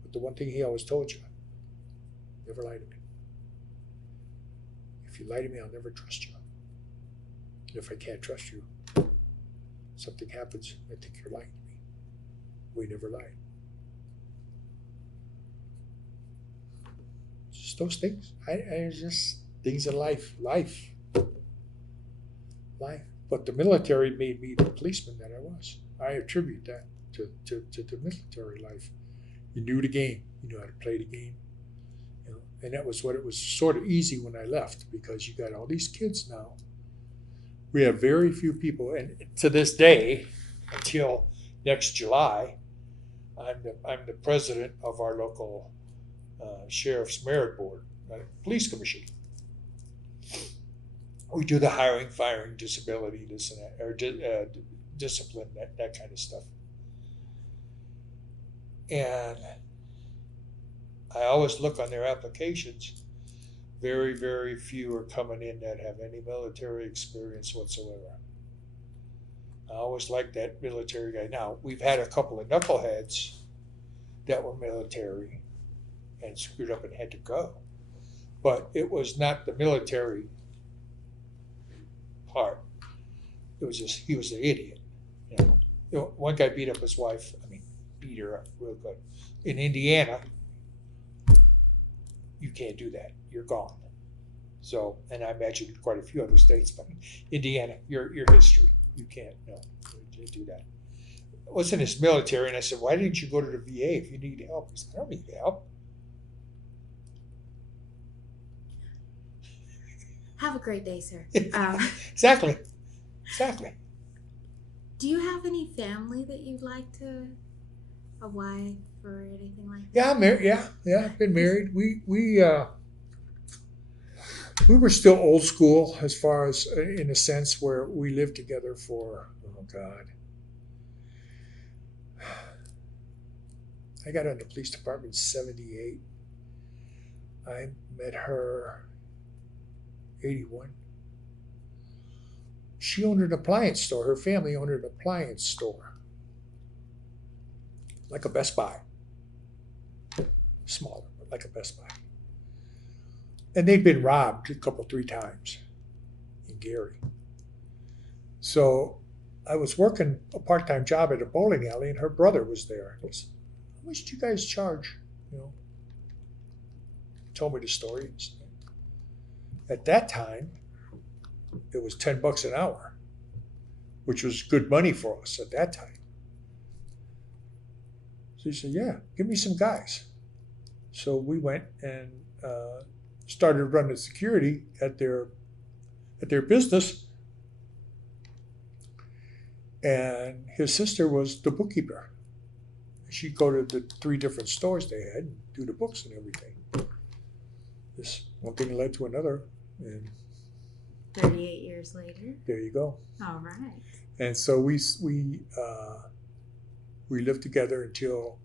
But the one thing he always told you, never lie to me. If you lie to me, I'll never trust you. And if I can't trust you, something happens, I think you're lying to me. We never lied. Just those things. I just things in life. But the military made me the policeman that I was. I attribute that to the military life. You knew the game. You knew how to play the game. You know, and that was what it was sort of easy when I left, because you got all these kids now. We have very few people, and to this day, until next July, I'm the president of our local sheriff's merit board, police commission. We do the hiring, firing, disability, this and that, or discipline, that kind of stuff. And I always look on their applications. Very, very few are coming in that have any military experience whatsoever. I always like that military guy. Now, we've had a couple of knuckleheads that were military and screwed up and had to go. But it was not the military part. It was just, he was an idiot. You know, one guy beat up his wife. Beat her up real good. In Indiana, you can't do that. You're gone. So, and I imagine quite a few other states, but Indiana, your history, you can't do that. It wasn't his military, and I said, why didn't you go to the VA if you need help? He said, I don't need help. Have a great day, sir. Exactly. Do you have any family that you'd like to, a wife or anything like that? Yeah, I'm married. Yeah, I've been married. We were still old school as far as in a sense where we lived together for, oh God. I got on the police department in 78. I met her 81. She owned an appliance store. Her family owned an appliance store. Like a Best Buy. Smaller, but like a Best Buy. And they'd been robbed a couple, 3 times in Gary. So I was working a part-time job at a bowling alley, and her brother was there. He said, how much do you guys charge? Told me the story. At that time, it was $10 an hour, which was good money for us at that time. So he said, yeah, give me some guys. So we went and started running security at their business. And his sister was the bookkeeper. She'd go to the 3 different stores they had and do the books and everything. This one thing led to another. And 38 years later. There you go. All right. And so we lived together until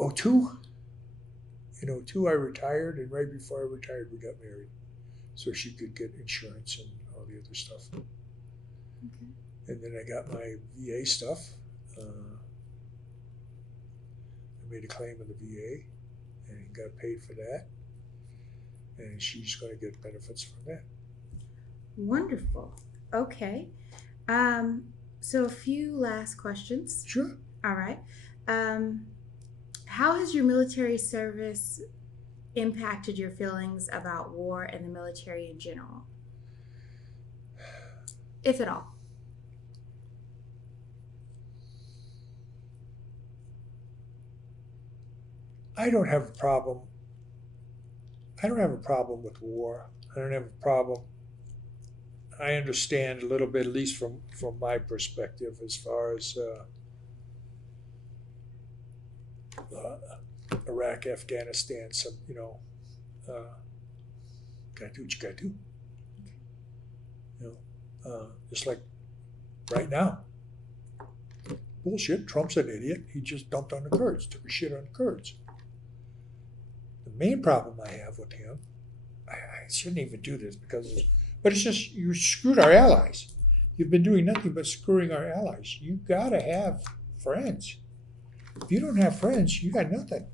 '02. In '02, I retired, and right before I retired, we got married, so she could get insurance and all the other stuff. Okay. And then I got my VA stuff. I made a claim with the VA and got paid for that. And she's going to get benefits from that. Wonderful. Okay. So a few last questions. Sure. All right. How has your military service impacted your feelings about war and the military in general? If at all. I don't have a problem. I don't have a problem with war. I don't have a problem. I understand a little bit, at least from my perspective, as far as Iraq, Afghanistan. Some, gotta do what you gotta do. Just like right now. Bullshit. Trump's an idiot. He just dumped on the Kurds, took a shit on the Kurds. main problem I have with him, I shouldn't even do this but it's just you screwed our allies. You've been doing nothing but screwing our allies. You gotta have friends. If you don't have friends, you got nothing.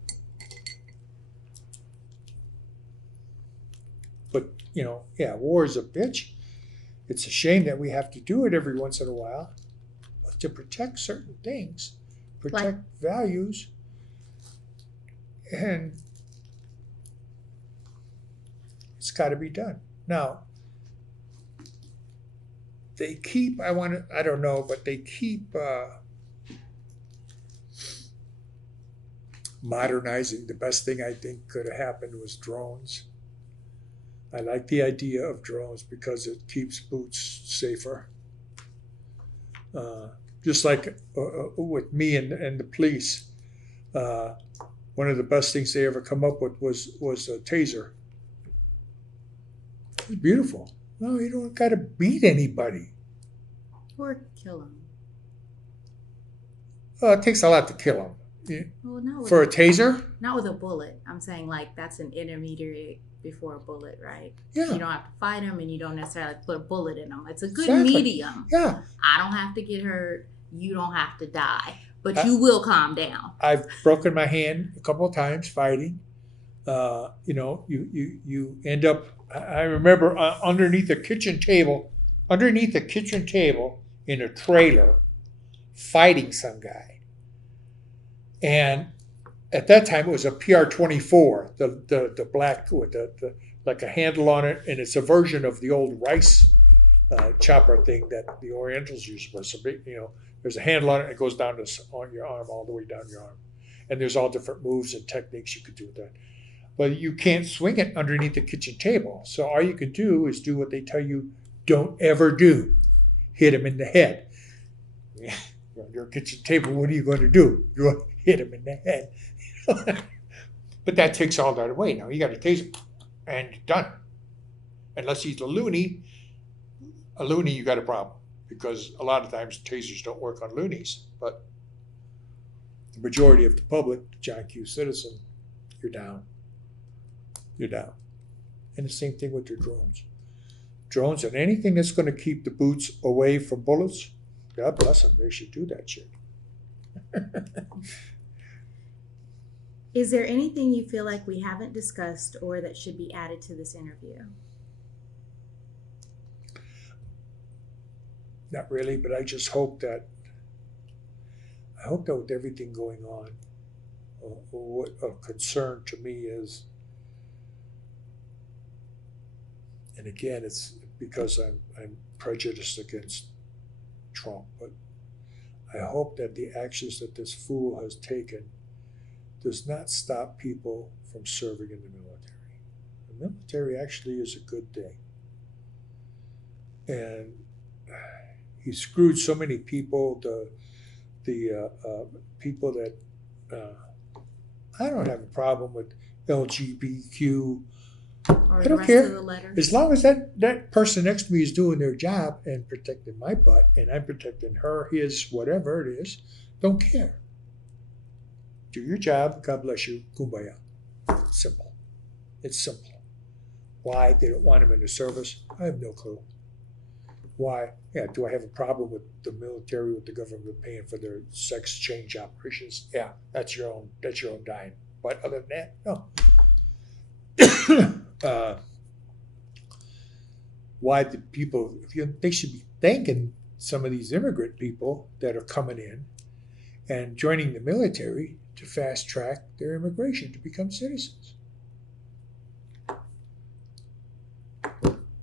But, war is a bitch. It's a shame that we have to do it every once in a while. But to protect certain things, protect values, and it's got to be done. Now, they keep, I don't know, but they keep modernizing. The best thing I think could have happened was drones. I like the idea of drones because it keeps boots safer. Just like with me and the police, one of the best things they ever come up with was a taser. It's beautiful. No, you don't got to beat anybody. Or kill them. It takes a lot to kill them. Well, not for a taser? Not with a bullet. I'm saying that's an intermediary before a bullet, right? Yeah. You don't have to fight them and you don't necessarily put a bullet in them. It's a good Exactly. medium. Yeah. I don't have to get hurt. You don't have to die. But you will calm down. I've broken my hand a couple of times fighting. You end up, I remember underneath a kitchen table in a trailer fighting some guy. And at that time it was a PR-24, the black with the like a handle on it, and it's a version of the old rice chopper thing that the Orientals use. So big, there's a handle on it, and it goes down on your arm, all the way down your arm. And there's all different moves and techniques you could do with that. But you can't swing it underneath the kitchen table. So all you can do is do what they tell you don't ever do. Hit him in the head. On your kitchen table, what are you going to do? You're going to hit him in the head. But that takes all that away. Now you got to tase him, and you're done. Unless he's a loony, you got a problem. Because a lot of times tasers don't work on loonies. But the majority of the public, John Q. citizen, you're down. You're down. And the same thing with your drones. Drones and anything that's going to keep the boots away from bullets, God bless them. They should do that shit. Is there anything you feel like we haven't discussed or that should be added to this interview? Not really, but I just hope that with everything going on, what a concern to me is, and again, it's because I'm prejudiced against Trump, but I hope that the actions that this fool has taken does not stop people from serving in the military. The military actually is a good thing. And he screwed so many people, the people that, I don't have a problem with LGBTQ. Or I the don't rest care. of the letters? As long as that person next to me is doing their job and protecting my butt, and I'm protecting her, his, whatever it is, don't care. Do your job. God bless you. Kumbaya. Simple. It's simple. Why they don't want him in the service? I have no clue. Why? Yeah. Do I have a problem with the military, with the government paying for their sex change operations? Yeah. That's your own dime. But other than that, no. Why the people? They should be thanking some of these immigrant people that are coming in and joining the military to fast track their immigration to become citizens.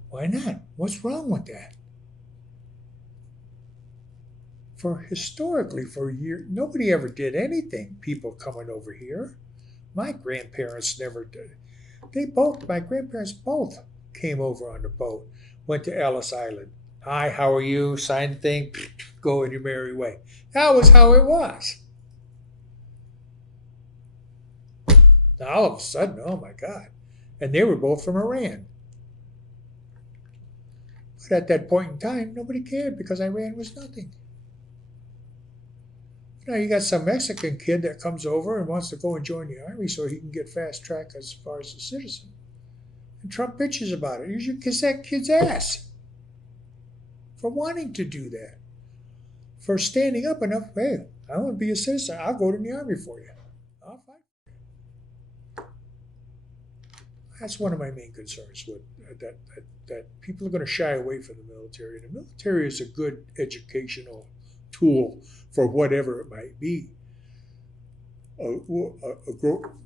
Why not? What's wrong with that? Historically, for years, nobody ever did anything. People coming over here. My grandparents never did. My grandparents both came over on the boat, went to Ellis Island. Hi, how are you? Sign the thing, go in your merry way. That was how it was. Now all of a sudden, oh my God. And they were both from Iran. But at that point in time, nobody cared because Iran was nothing. Now you got some Mexican kid that comes over and wants to go and join the army so he can get fast track as far as a citizen. And Trump bitches about it. You should kiss that kid's ass for wanting to do that. For standing up enough, hey, I want to be a citizen. I'll go to the army for you. I'll fight. That's one of my main concerns with that people are going to shy away from the military. The military is a good educational tool for whatever it might be.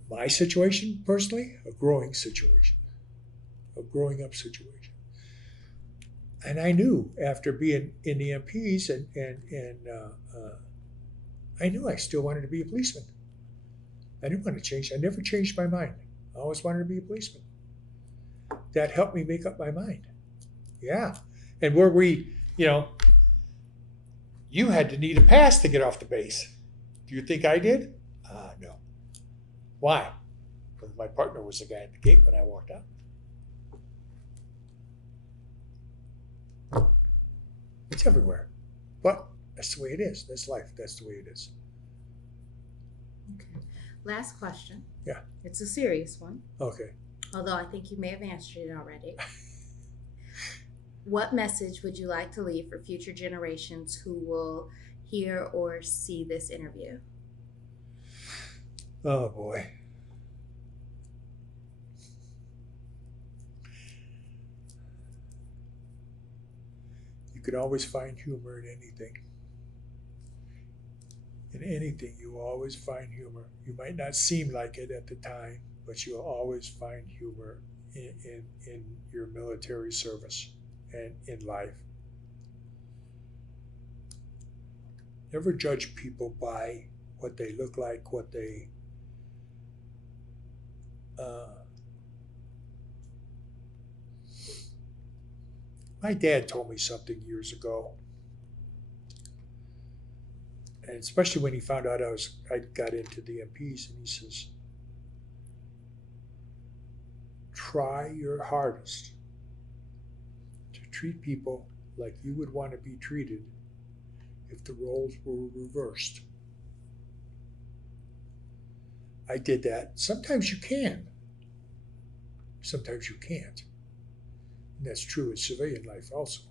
My situation, personally, a growing situation, a growing up situation. And I knew after being in the MPs I knew I still wanted to be a policeman. I didn't want to change. I never changed my mind. I always wanted to be a policeman. That helped me make up my mind. Yeah. And where you had to need a pass to get off the base. Do you think I did? No. Why? Because my partner was the guy at the gate when I walked out. It's everywhere. But that's the way it is. That's life. That's the way it is. Okay. Last question. Yeah. It's a serious one. Okay. Although I think you may have answered it already. What message would you like to leave for future generations who will hear or see this interview? Oh, boy. You can always find humor in anything. In anything, you will always find humor. You might not seem like it at the time, but you'll always find humor in your military service and in life. Never judge people by what they look like, what they my dad told me something years ago, and especially when he found out I got into the MPs, and he says, try your hardest to treat people like you would want to be treated if the roles were reversed. I did that. Sometimes you can. Sometimes you can't. And that's true in civilian life also.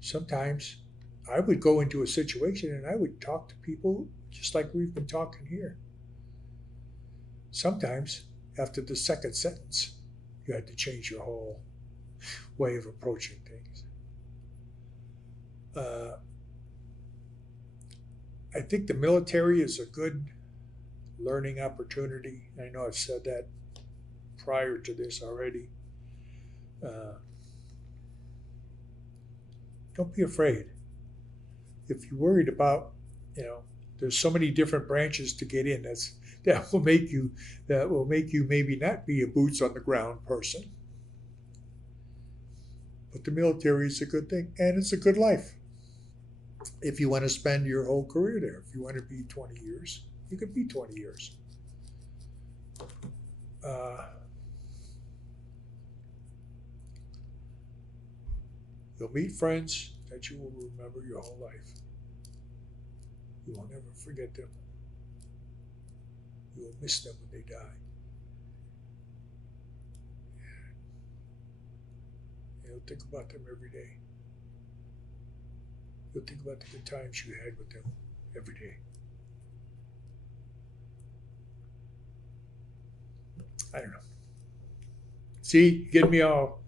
Sometimes I would go into a situation and I would talk to people just like we've been talking here. Sometimes after the second sentence, you had to change your whole way of approaching things. I think the military is a good learning opportunity. I know I've said that prior to this already. Don't be afraid. If you're worried about, there's so many different branches to get in. That will make you maybe not be a boots on the ground person. But the military is a good thing, and it's a good life. If you want to spend your whole career there, if you want to be 20 years, you could be 20 years. You'll meet friends that you will remember your whole life. You will never forget them. You will miss them when they die. You'll think about them every day. You'll think about the good times you had with them every day. I don't know. See, you get me all.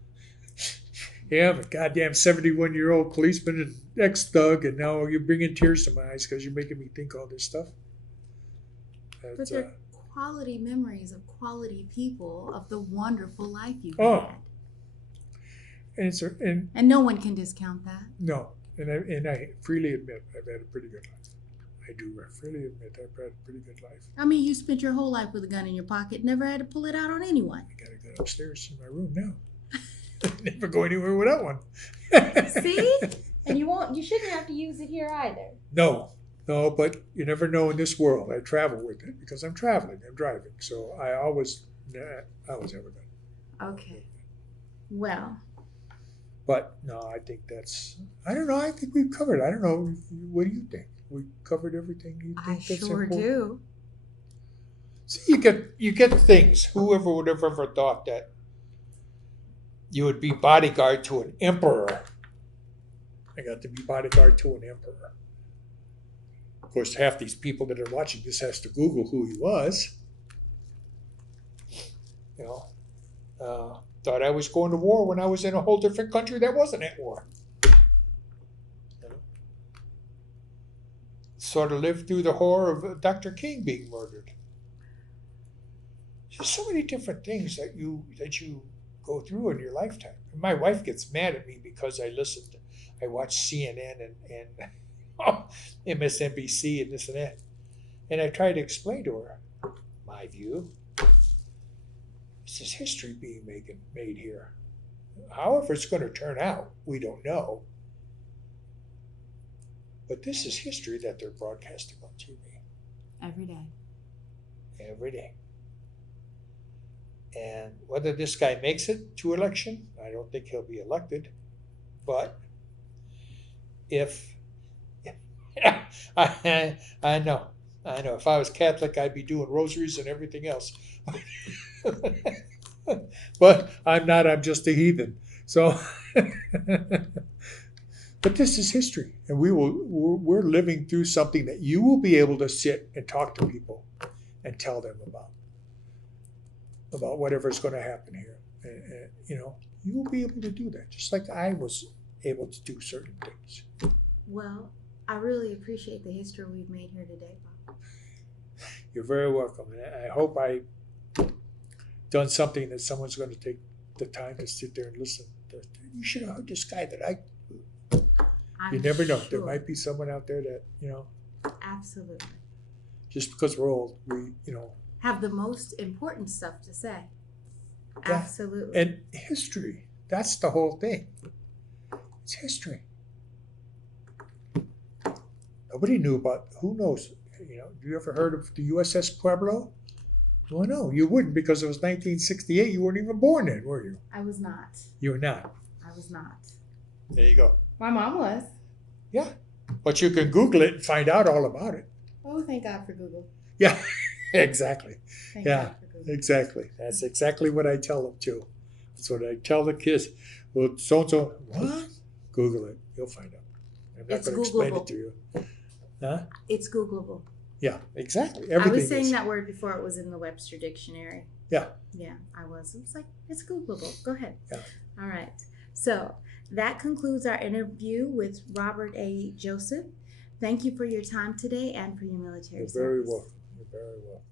Yeah, I'm a goddamn 71-year-old policeman and ex-thug, and now you're bringing tears to my eyes because you're making me think all this stuff. But they're quality memories of quality people, of the wonderful life you've had. And no one can discount that. No, and I freely admit I've had a pretty good life. I do freely admit I've had a pretty good life. I mean, you spent your whole life with a gun in your pocket, never had to pull it out on anyone. I got a gun upstairs in my room now. Never go anywhere without one. See? And you shouldn't have to use it here either. No, but you never know in this world. I travel with it because I'm traveling, I'm driving. So I always have a gun. Okay. Well. But no, I think I don't know, I think we've covered it. I don't know, what do you think? we covered everything you I think that's sure important? do. See, you get things. Whoever would have ever thought that you would be bodyguard to an emperor? I got to be bodyguard to an emperor. Of course, half these people that are watching this has to Google who he was. You know, thought I was going to war when I was in a whole different country that wasn't at war. You know? Sort of lived through the horror of Dr. King being murdered. There's so many different things that you go through in your lifetime. And my wife gets mad at me because I watch CNN and MSNBC and this and that. And I try to explain to her my view. This is history being made here. However it's going to turn out, we don't know. But this is history that they're broadcasting on TV. Every day. Every day. And whether this guy makes it to election, I don't think he'll be elected. But if I know, if I was Catholic, I'd be doing rosaries and everything else. But I'm not. I'm just a heathen. So, but this is history, and we're living through something that you will be able to sit and talk to people and tell them about whatever's going to happen here. And, you will be able to do that, just like I was able to do certain things. Well, I really appreciate the history we've made here today, Bob. You're very welcome. And I hope I've done something that someone's going to take the time to sit there and listen. You should have heard this guy that you never know. There might be someone out there that, Absolutely. Just because we're old, we, have the most important stuff to say. Yeah. Absolutely. And history, that's the whole thing. It's history. Nobody knew about, who knows, have you ever heard of the USS Pueblo? Well, no, you wouldn't, because it was 1968. You weren't even born then, were you? I was not. You were not. I was not. There you go. My mom was. Yeah. But you can Google it and find out all about it. Oh, thank God for Google. Yeah, exactly. Thank Yeah, God for Google. exactly. That's exactly what I tell them too. That's what I tell the kids. Well, so-and-so, what? Google it. You'll find out. I'm not going to explain it to you. Huh? It's Googleable. Yeah, exactly. Everything I was saying is. that word before it was in the Webster Dictionary. Yeah. Yeah, I was. It was like, it's Googleable. Go ahead. Yeah. All right. So that concludes our interview with Robert A. Joseph. Thank you for your time today and for your military service. You're very welcome. You're very welcome.